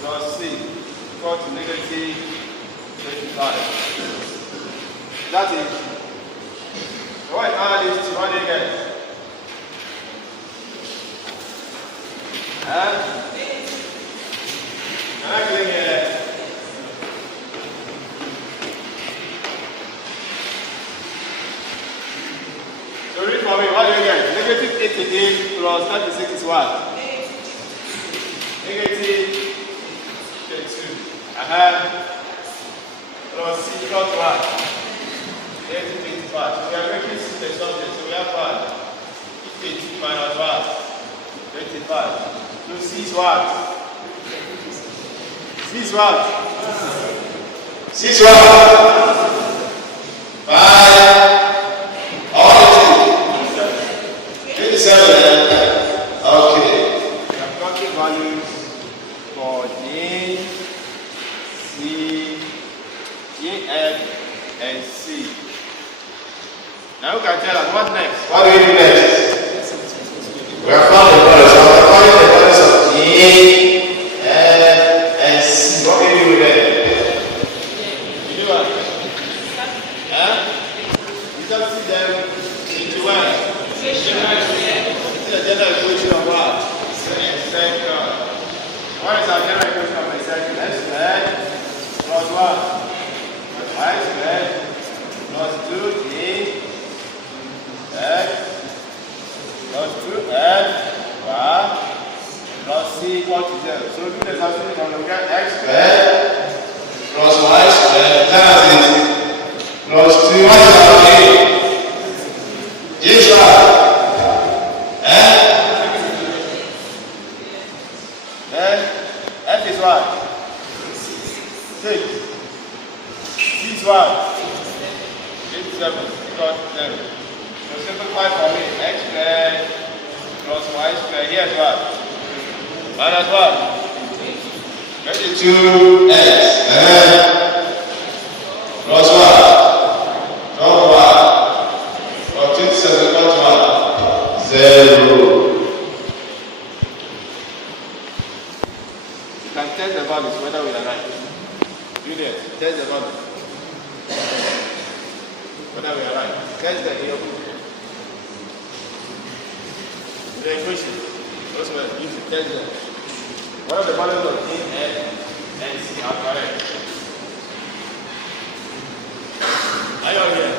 Plus C equal to negative 25. That is. What are these two? What do you get? Can I click here? So read for me, what do you get? Negative 88 plus 36 is what? Negative 32. Plus C equal to what? 85. We are making the subject, so we have what? 80 minus what? 25. So C is what? C is what? C is what? 5. All the 27. Okay. We have got the values for J, C, JF, and C. Now you can tell us what next? What do we do next? We have found the values. We have found the values of J, F, and C. What do we do with them? You do what? You just see them into what? See the general equation of what? Second. What is our general equation of the second? X squared plus what? Y squared plus 2A X plus 2F Y plus C equal to 0. So do the substitution and we get X squared Plus Y squared. That is plus 2. What is our J? J is what? Then F is what? 6. C is what? 87 equal to 0. So simplify for me. X squared plus Y squared. Here's what? Minus what? 2x plus what? 12y plus 27 plus what? 0. You can test the values whether we are right. Do this. Test the values. Whether we are right. Test the here. The equation. Those were used to test them. What are the values of A, F, and C are correct? Are you all here?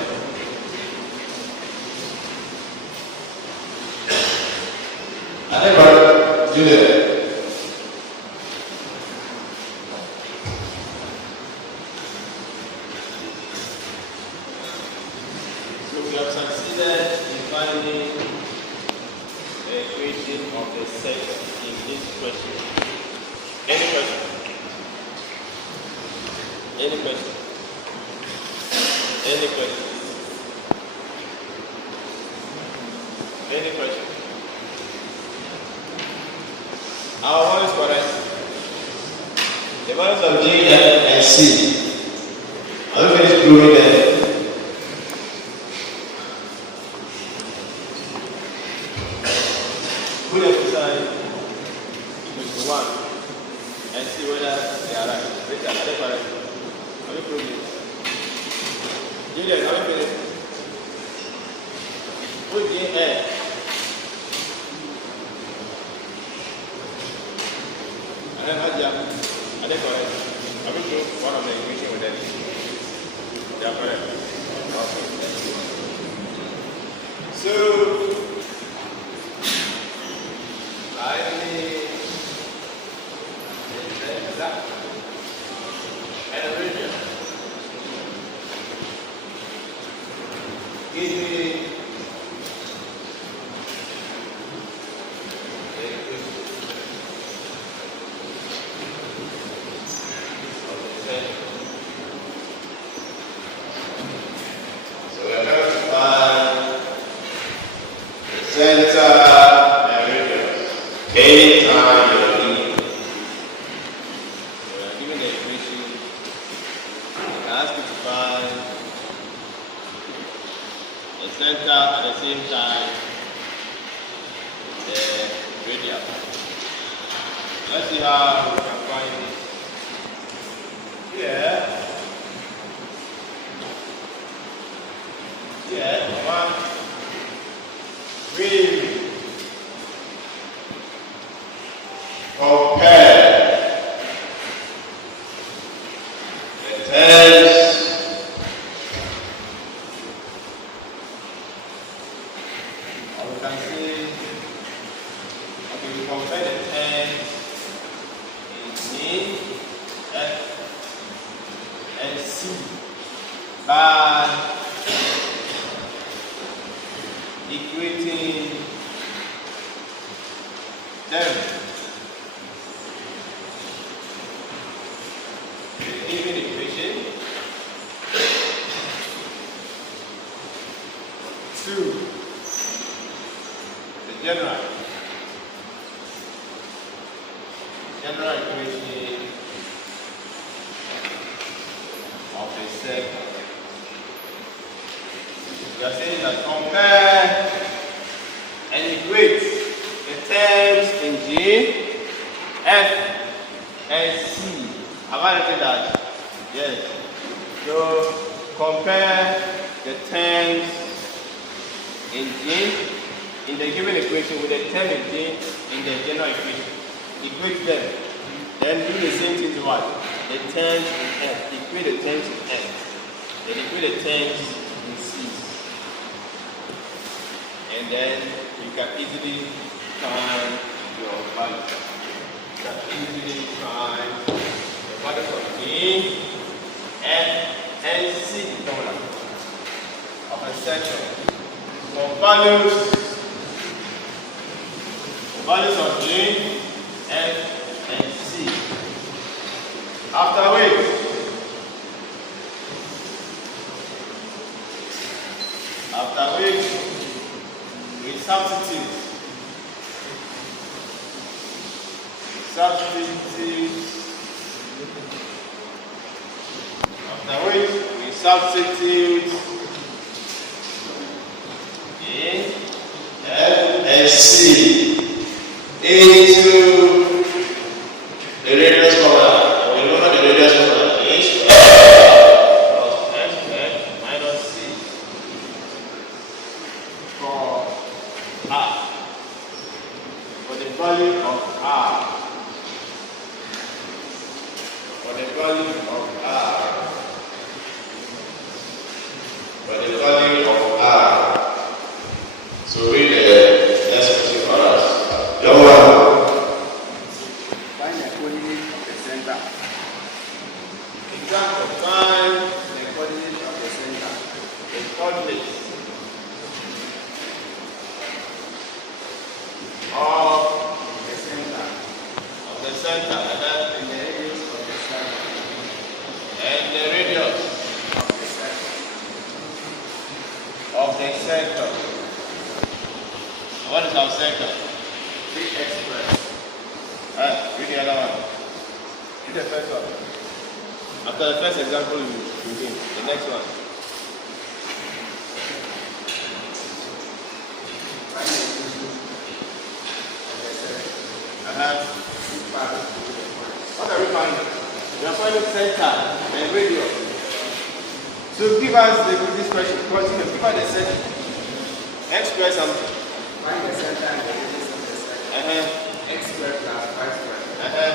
I never do that. So we have succeeded in finding the equation of the set in this question. Any question? Any question? Any question? Any question? Our one is correct. The values of J, F, and C. Are you finished proving them? progress. Julius, how many minutes? Who's in here? I don't know. Are they correct? I will do one of the equation with them. They are correct. Okay. So, let's see how we can find it. One, three. Compare the terms Or we can say, okay, we compare the terms in A, F, and C by equating them. The given equation to the general equation of a circle. We are saying that compare and equate the terms in G, F, and C. Have I written that? Yes. So compare the terms in G in the given equation with the term in G in the general equation. Equate them. Then do the same thing to what? The terms in F. Equate the terms in F. Then equate the terms in C. And then you can easily find your value. You can easily find the values of G, F, and C formula of a section. For values of G, F, and C. After which we substitute. After which we substitute A, F, and C into the radius formula. We know the radius formula is plus F minus C for R. For the value of R. For the value of R. for the value of R. So read the next question for us. Number one. Find the coordinate of the center. Example, find the coordinate of the center. The coordinates of the center, and that's in the radius of the center, and the radius of the circle. What is our circle? 3x squared. Alright, read the other one. Read the first one. After the first example, you begin. The next one. What are we finding? We are finding center and radius. So give us this question. Continue. Give us the set. X squared something. Find the center and the radius of the circle. X squared plus y squared.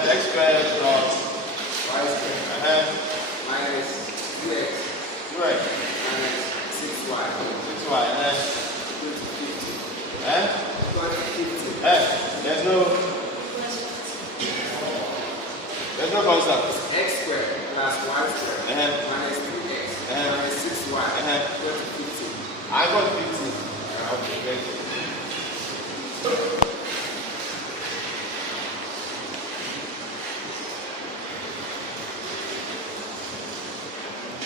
X squared plus Y squared. Minus 2x. 2x. Minus 6y. 6y. Equal to 50. Equal to 50. There's no constant. X squared plus y squared. Minus 3x. Minus 6y. Equal to 50. I got 50. Okay, very good.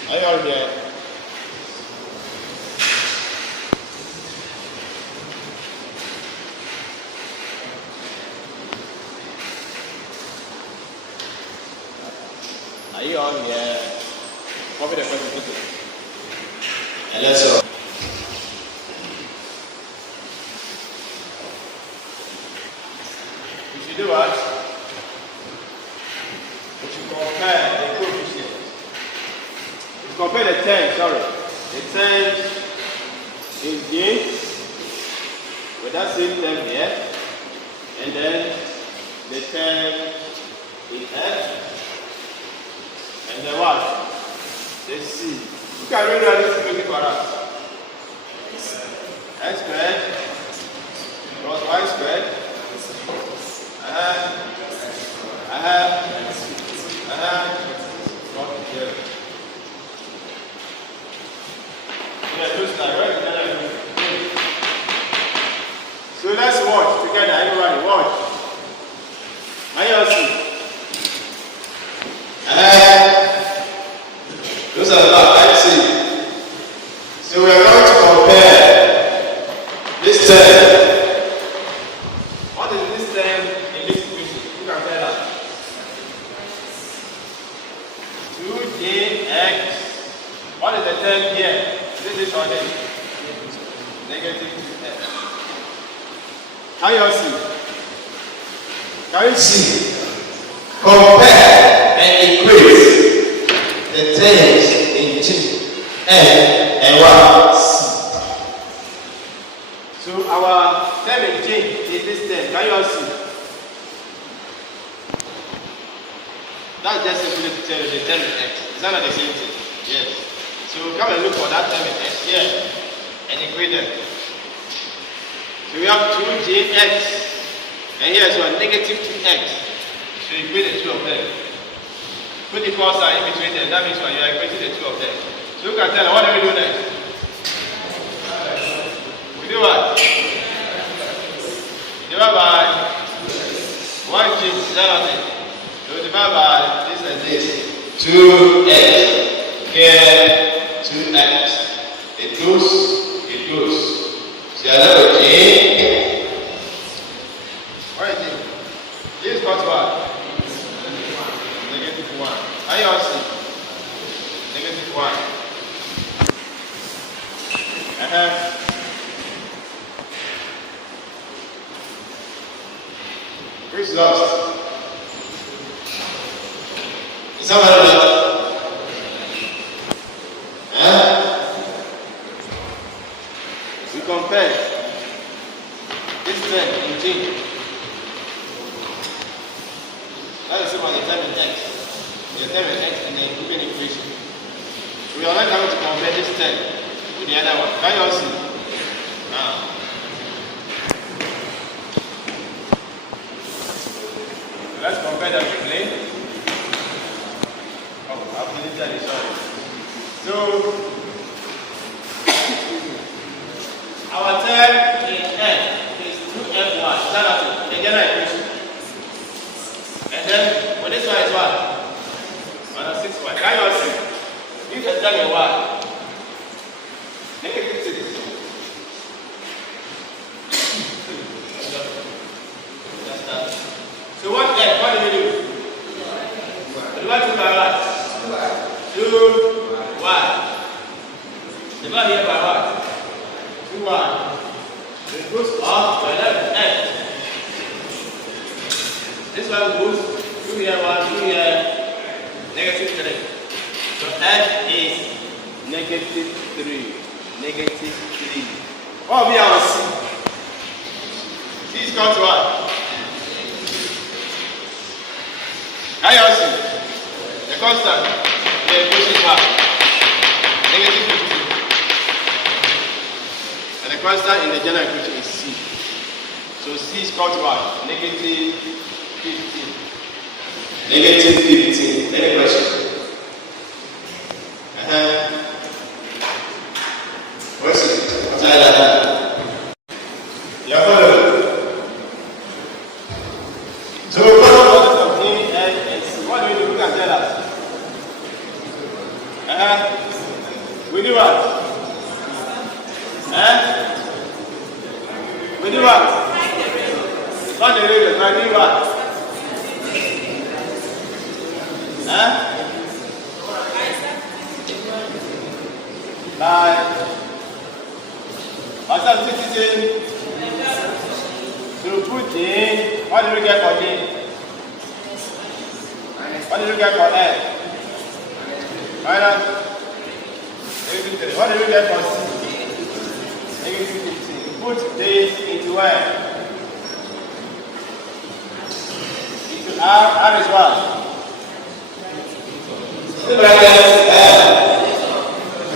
Are you all there? Are you on there? Copy the question. And let's go. If you do what? If you compare the coefficients. If you compare the 10, the 10 in G with that same 10 here, and then the 10 in F, and then what? The C. You can read all this equation for us. X squared plus y squared. So let's watch together, everybody. Watch. Now you see. Those are not let's see. So we are going to compare this term. What is this term in this equation? You can tell us. 2jx. What is the term here? This or this? Negative 2x. How you all see? Can you see? Compare and equate the terms in G, N, and Y. So our term in G is this term. Can you all see? That's just simply to tell you the term in X. Is that not the same thing? Yes. So come and look for that term in X here and equate them. So we have 2jx and here is one negative 2x. So you equate the two of them. Put the equal sign in between them. That means when you are equating the two of them. So you can tell them, what do we do next? We do what? Divide by 1 change. Is that not it? So divide by this and this. 2x. Here, 2x. It goes. See another G. What is it? G is equal to what? Negative 1. How you all see? Negative 1. Who's lost? Is somebody lost? We compare this term in G. That is about the term in X. The term in X in the given equation. We are not going to compare this term with the other one. Can you all see? Now. Let's compare them quickly. Oh, I've deleted it, sorry. So, our term in F is 2F1. Is that not it? The general equation. And then, when this one is what? Minus 6y. Can you all see? Use the term in y. Negative 6. That's that. So what F? What do we do? Divide 2 by what? 2y. Divide here by what? 2y. So it goes up to 11x. This one goes 2 here, 1, 2 here, negative 3. So f is negative 3. Negative 3. What will be our C? C is equal to what? How you see? The constant. The equation part. Negative 15. And the constant in the general equation is C. So C is equal to what? Negative 15. Negative 15. Any question? What's it? What's that? Yeah, follow. So we follow A, N, and C. What do we do? Who can tell us? We do what? We do what? Not the radius, but we do what? Like, what's that citizen? To put in, what did we get for D? What did we get for N? Minus negative 3. What did we get for C? Negative 15. Put this into where? Into R is what?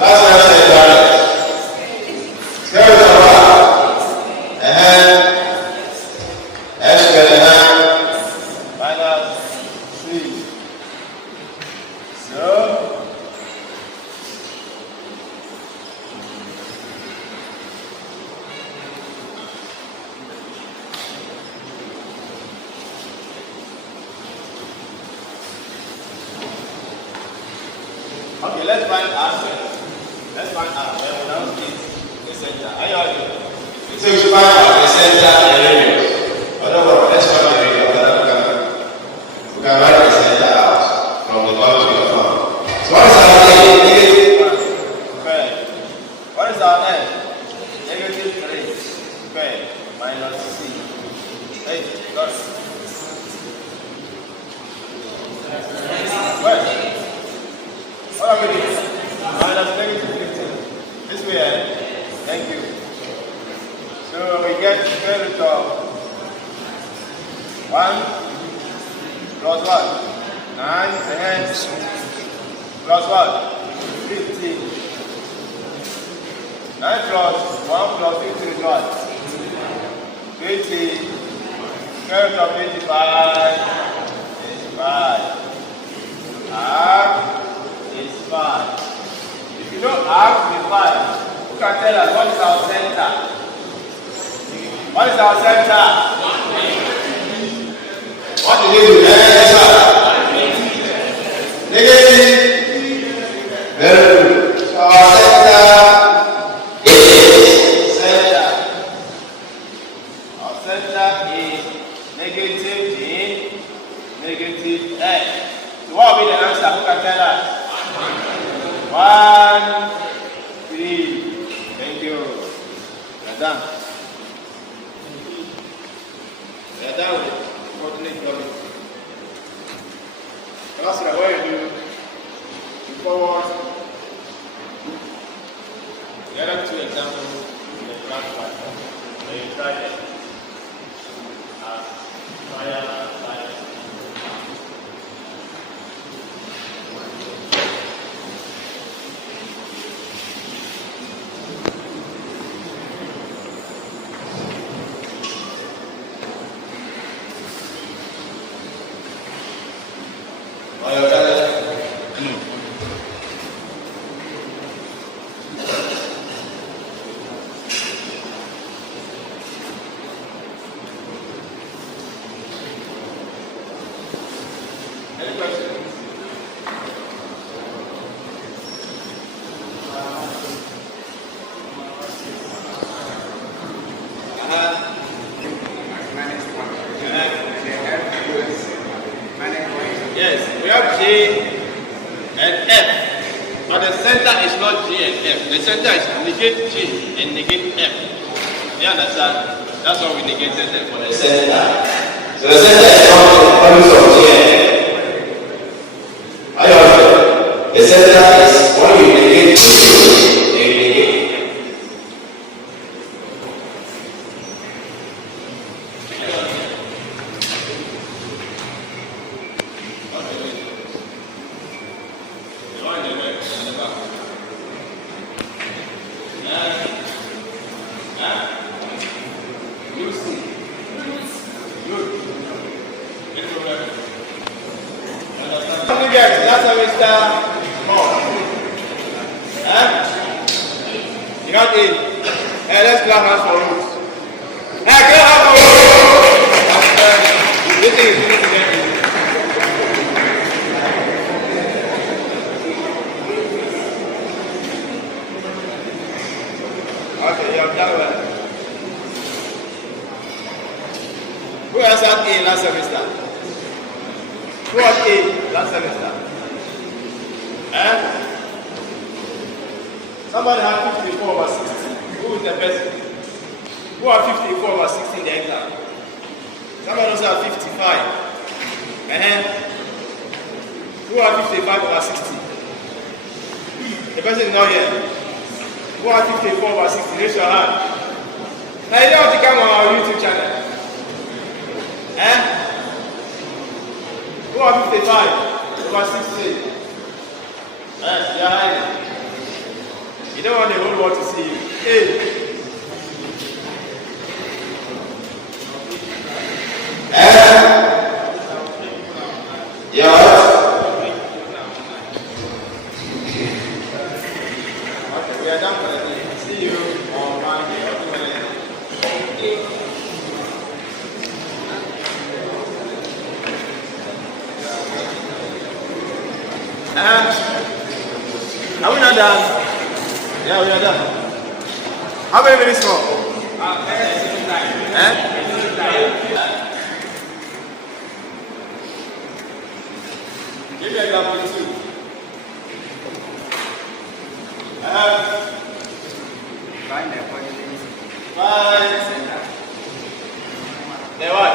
That's what I said, right? Square root of what? S squared minus 3. So, okay, let's find R squared. Let's find R. Well, we now get the center. Are you all good? So we should find out the center and radius. Otherwise, let's find the radius. We can write the center out from the bottom to the front. So what is our negative? Okay. What is our N? Negative 3. Okay. Minus C. Hey, got it. Where? What are we doing? Minus negative 15. This way, Thank you. So we get square root of 1 plus what? 9 times plus what? 15. 9 plus 1 plus 15 is what? 20. Square root of 25 is 5. R is 5. If you don't R is 5, who can tell us what is our center? What is our center? What did you do? Negative. Very good. So our center is center. Our center is negative in negative N. So what will be the answer? Who can tell us? 1, 3. Thank you. We're done. We're done with coordinate problem. That's what you do. You forward. The other two examples in the class platform. So you try them. Fire. Any questions? Yes, we have G and F, but the center is not G and F. The center is negate G and negate F. You understand? That's why we negated them for the center. So the center is not the values of G and F. The center is when you negate Last semester, you got A. Let's clap hands for Ruth. Clap hands for Ruth. This thing is going to get easy. Okay, you have done well. Who else had A last semester? Who had A last semester? Somebody had 54 over 60. Who is the person? Who had 54 over 60 in the exam? Somebody also had 55. Who had 55 over 60? The person is not here. Who had 54 over 60? Raise your hand. Now you don't have to come on our YouTube channel. Who had 55 over 60? Yes, you are hiding. You don't want the whole world to see you. Hey. Yeah. Okay, we are done for the day. See you on Monday. Are we not done? Yeah, we are done. How many minutes more? Give me example 2. Find the appointment. Find the what?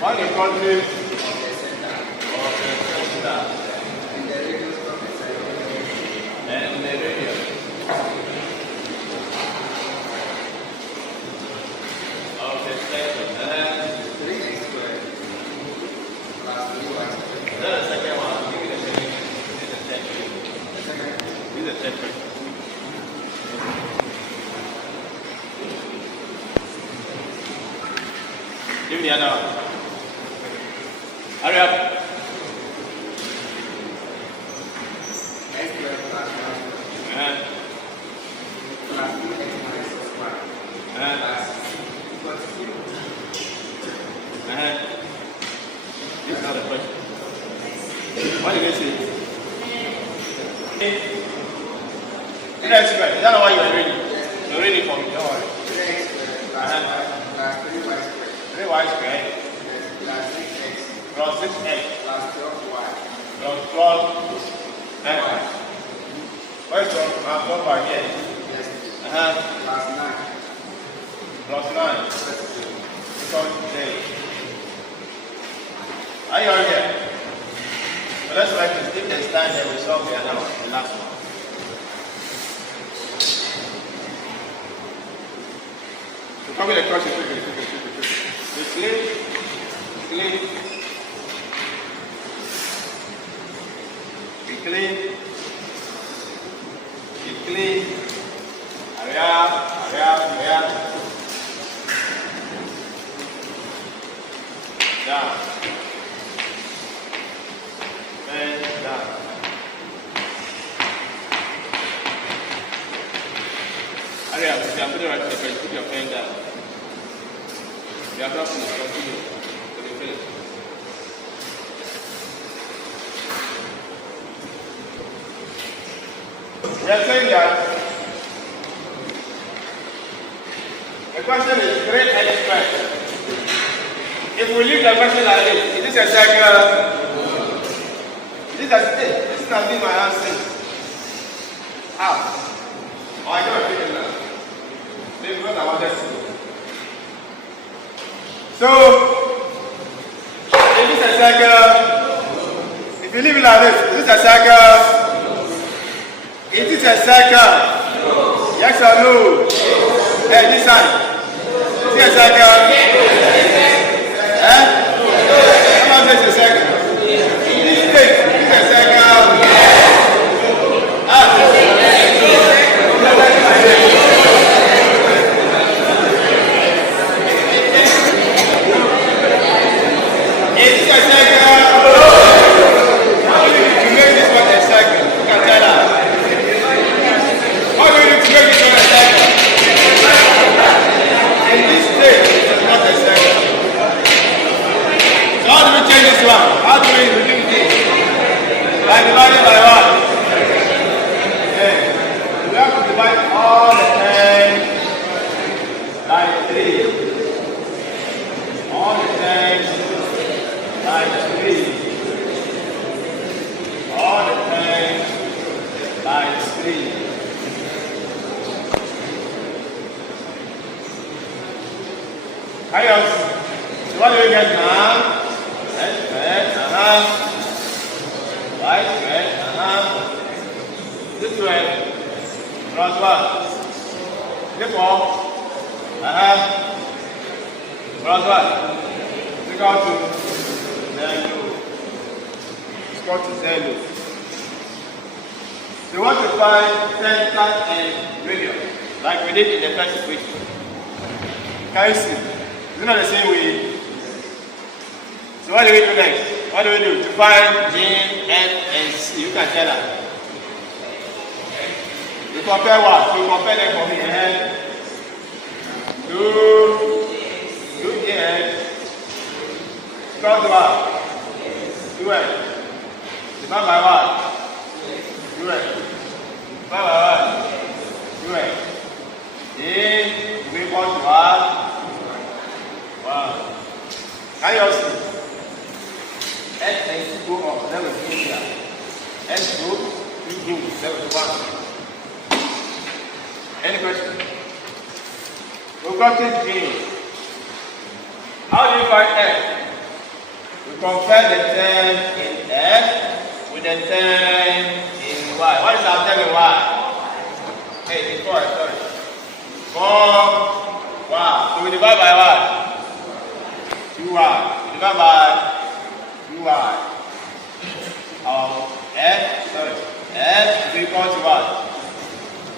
Find the country. And the radio. Okay, thank you. 3x squared plus 3y squared. Then the second one, give me the second. Give the second. Give me the other one. Hurry up. X squared plus 1 squared plus 2x minus squared plus equals to 0. This is not a question. What did they say? Is that why you are ready? You're ready for me, don't worry. 3x squared plus 3y squared 3y squared plus 6x plus 6x plus 12y plus 12. Where is 12? 12 by here. yes, Plus 9 plus 9. Because today. Are you on here? So let's write this. If there's time, then we solve the other one, the last one. So copy the question quickly. Quickly. Hurry up. Down. And down. Hurry up. You can put it right to the page. Put your pen down. You have not finished. Continue. To the finish. We are saying that the question is great X squared. If we leave the question like this, is this a circle? This is not being my answer. How? Oh, I got to figure it out. This is what I wanted to do. So, if it's a circle, if you leave it looking like this. Is this a circle? Is this a circle? Yes or no? Hey, this side. Is this a circle? Eh? Come on, this is a circle. This stick. Is this a circle? How do we reduce it? By dividing by what? Okay. We have to divide all the 10 by 3. All the 10 by 3. All the 10 by 3. So what do we get now? Right, square, this way, cross one, this one, cross one, take out to 0, it's got to 0. So we want to find center and radius, like we did in the first equation. Can you see? It's not the same way. So what do we do next? What do we do? To find J, N, and C. You can tell us. We compare what? We compare them for me. 2 J, cross what? 2N. Divide by what? 2N. Divide by what? 2N. J, we equal to what? 1. Can you all see? S and C go up, that was here. S go, you go, that was 1. Any question? We've got this G. How do you find F? We compare the 10 in F with the 10 in Y. What is our 10 in Y? Hey, it's 4, sorry. 4, wow. So we divide by what? 2Y. We divide by 2y. F is equal to what?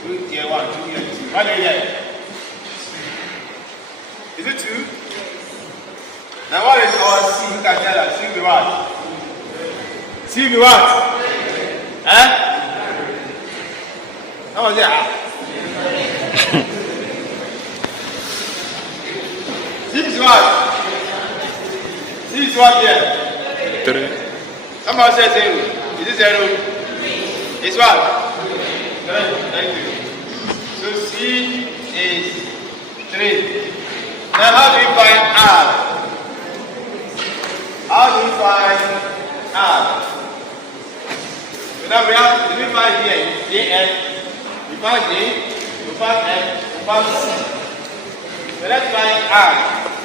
2 tier 1, 2 tier 2. What do you get? Is it 2? Now what is our C? You can tell us. C will be what? C will be what? Huh? How was it? C is what? C is what here? 3. Somebody say 0. Is it 0? It's what? 3. Thank you. So C is 3. Now how do we find R? How do we find R? So now we find here JN. We find J. We find N. We find C. So let's find R.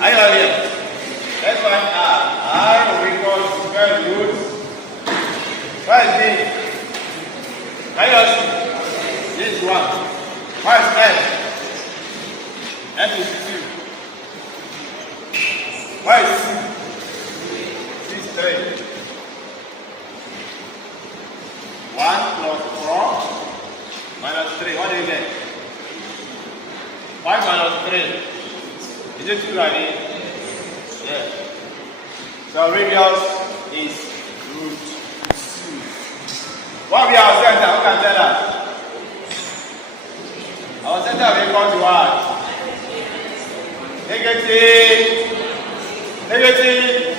Are you here? Let's find R. R we call square root. What is this? Minus this 1. What is F? F is 2. What is C? C is 3. 1 plus 4 minus 3. What do you get? 5 minus 3. Is it 2 right here? Yeah. So radius is root 2. What will be our center? Who can tell us? Our center will equal to what? Negative. Negative.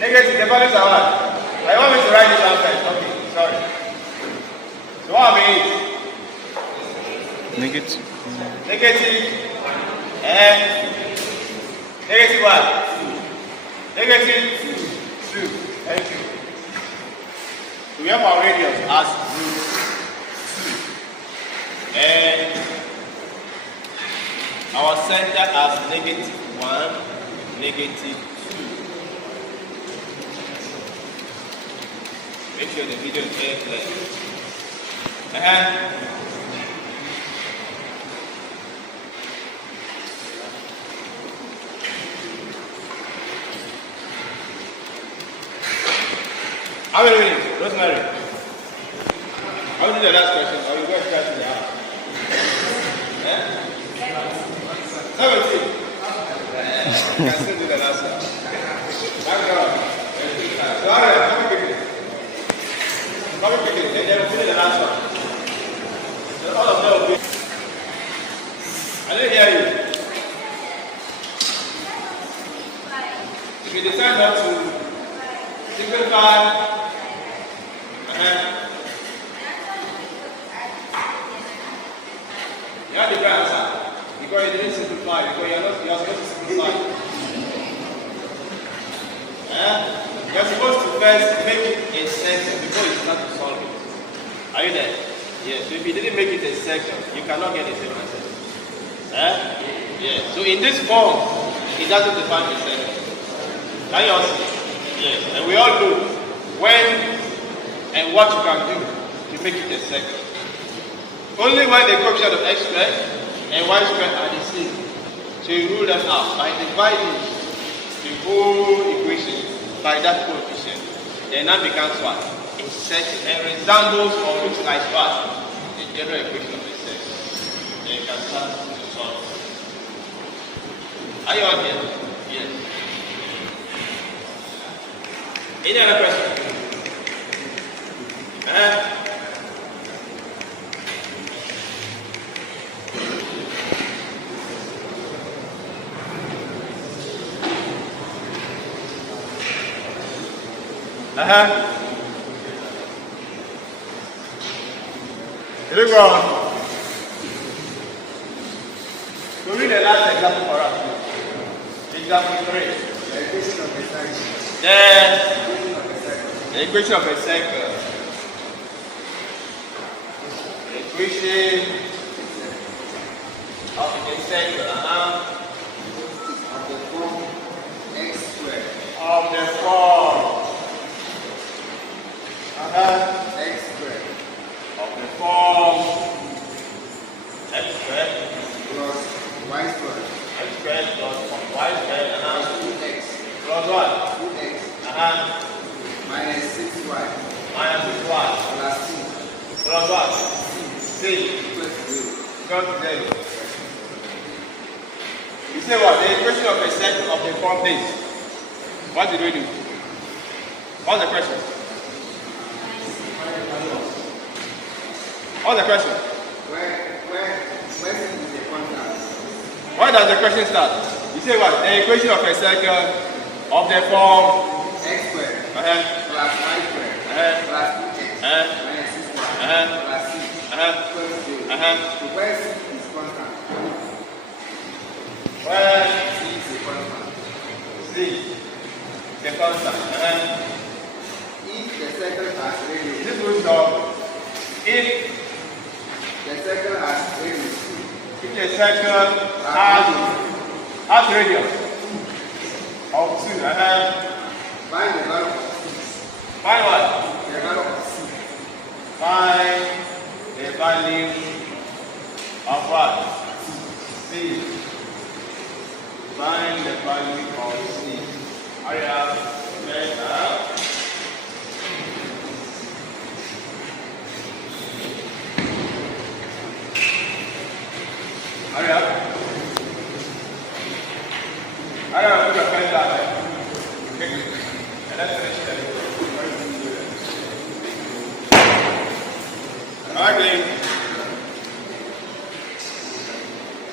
The values are what? I want me to write this down first. Okay, sorry. So what will be it? Negative. And negative what? Negative 2. Thank you. So we have our radius as root 2. And our center as -1, -2. Make sure the video is very clear. How many minutes? Rosemary. How many the last question? Or you go start in the house? 17. You can still do the last one. Thank God. So, all right, come quickly. Come quickly, and then we'll finish the last one. So all of them will be. I didn't hear you. If you decide not to simplify, you have the right answer. Because you didn't simplify, because you are supposed to simplify. You're supposed to first make it a section before you start to solve it. Are you there? Yes. So if you didn't make it a section, you cannot get a same answer. Yes. So in this form, it doesn't define a section. Can you all see? Yes. And we all know when and what you can do to make it a section. Only when the coefficient of x squared and y squared are the same. So you rule them out by dividing the whole equation by that coefficient. Then that becomes what? A section and resembles or looks like what? The general equation of a section. Then you can start to solve. Are you on here? Yes. Any other question? Here we go. So read the last example for us. Example 3. The equation of a circle. The equation of a circle. The equation of a circle. Of the form x squared. Of the form. X squared. Of the form x squared Plus y squared. x squared plus y squared 2x. plus what? 2x. Minus 6y. Minus 6y Plus c. plus what? C Equals 0. equal to 0. You say what? The equation of a circle of the form this. What did we do? What's the question? What's the question? Where is the constant? Why does the question start? You say what? The equation of a circle of the form X squared. Plus y squared. Plus 2x. Minus 6y. Plus c. Equals 0. So where c is constant? Where C is a constant. C the constant. If the circle has radius. This will stop. If The circle has radius. the circle has radius of 2, Find the value of c. find what? The value of c. Find the value of what? C. Find the value of C. Hurry up. Get up. Hurry up. Hurry up, put your pen down. Quickly. And let's finish it.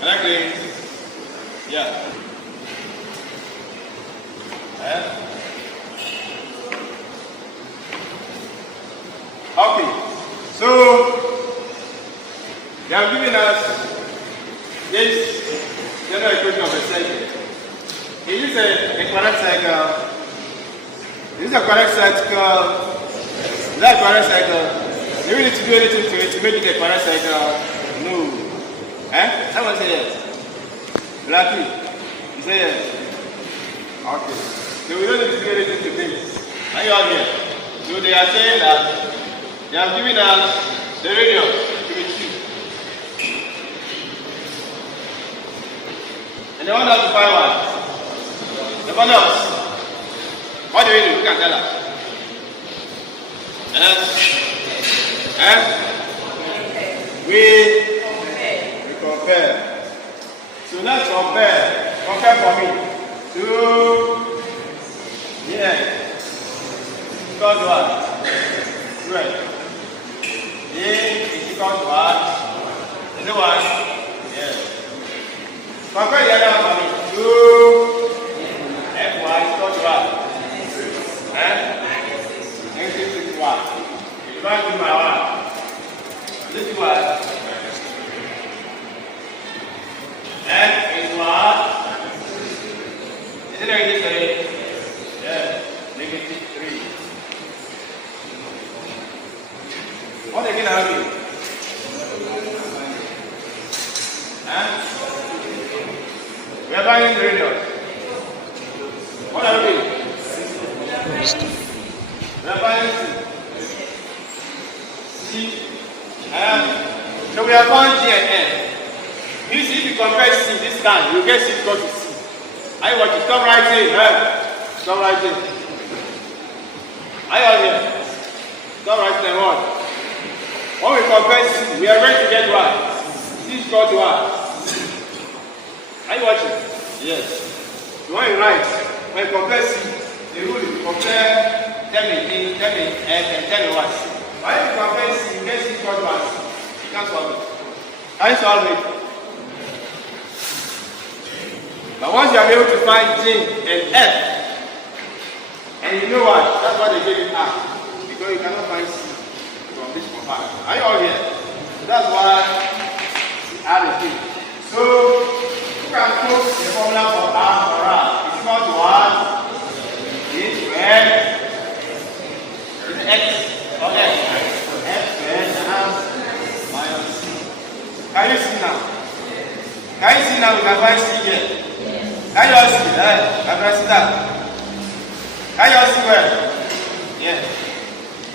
Exactly. Yeah. Okay. So they have given us this general equation of a circle. Is this a correct circle? Is this a correct circle? Is that a correct circle? Do we need to do anything to it to make it a correct circle? No. Someone say yes. Lucky. You say yes. Okay. So we don't need to do anything to this. Are you all here? So they are saying that they have given us the radio to be cheap. And they want us to buy one. The bonus. What do we do? You can tell us. We compare. So let's compare. Compare for me. 2. Yeah. Equal to what? 12. A is equal to what? Is it what? Yes. Compare the other one for me. 2. Fy is equal to what? Negative 61. Divide to my one. This is what? F is what? Is it negative 3? Yes. Negative 3. What again are we? We are buying the radius. What are we? We are buying C. So we are buying G and N. You see, if you compare C this time, you get C equal to C. I want to stop writing. Stop writing. I am here. Stop writing what? When we compare C, we are ready to get what? C is equal to what? Are you watching? Yes. So when you write, when you compare C, the rule is compare 10 and 10 what? Why if you compare C, you get C equal to what? You can't solve it. Can you solve it? But once you are able to find G and F, and you know what? That's what they gave you R. Because you cannot find C from this compound. Are you all here? So that's why R is big. So you can put the formula for R for R. It's equal to what? Is squared. Is it X or X? X squared minus C. Can you see now? Can you see now we can find C here? Can you all see? Can you see that? Can you all see where? Yeah.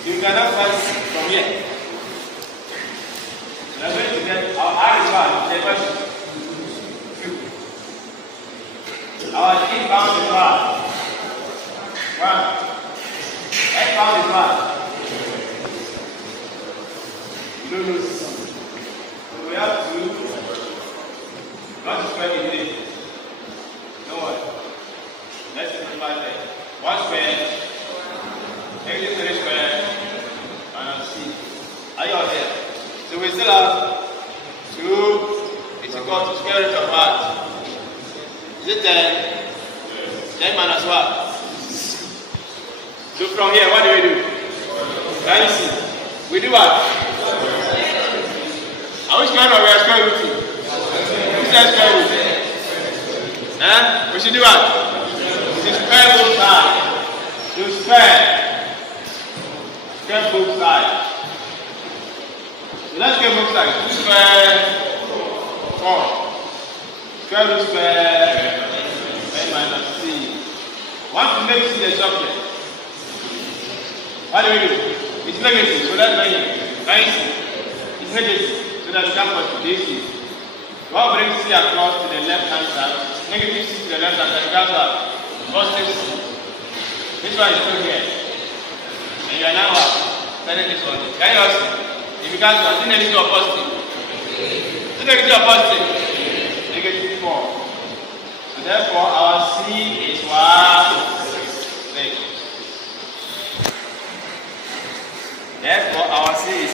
You cannot find C from here. We are going to get our R is what? The question. Our inbound is what? 1. Outbound is what? You don't know C. So we have to not square in this. No what? Let's simplify that. 1 square, negative 3 square, minus C. Are you all here? So we still have 2 is equal to square root of what? Is it 10? 10 minus what? So from here, what do we do? Can you see? We do what? Are we square or we are square rooting? Who says square root? We should do what? We should square both sides. You square both sides. So let's get both sides. 2 square 4. Square root square n minus C. Once you make C the subject, what do we do? It's negative, so that's negative. Can you see? It's negative, so that we can put this is. What brings C across to the left hand side? Negative C to the left hand side. That's what? Positive C. This one is still here. And you are now what? Turning this one. Can you also see? If you can't see, negative or positive? Is negative or positive? Negative 4. So therefore, our C is what? 6. Therefore, our C is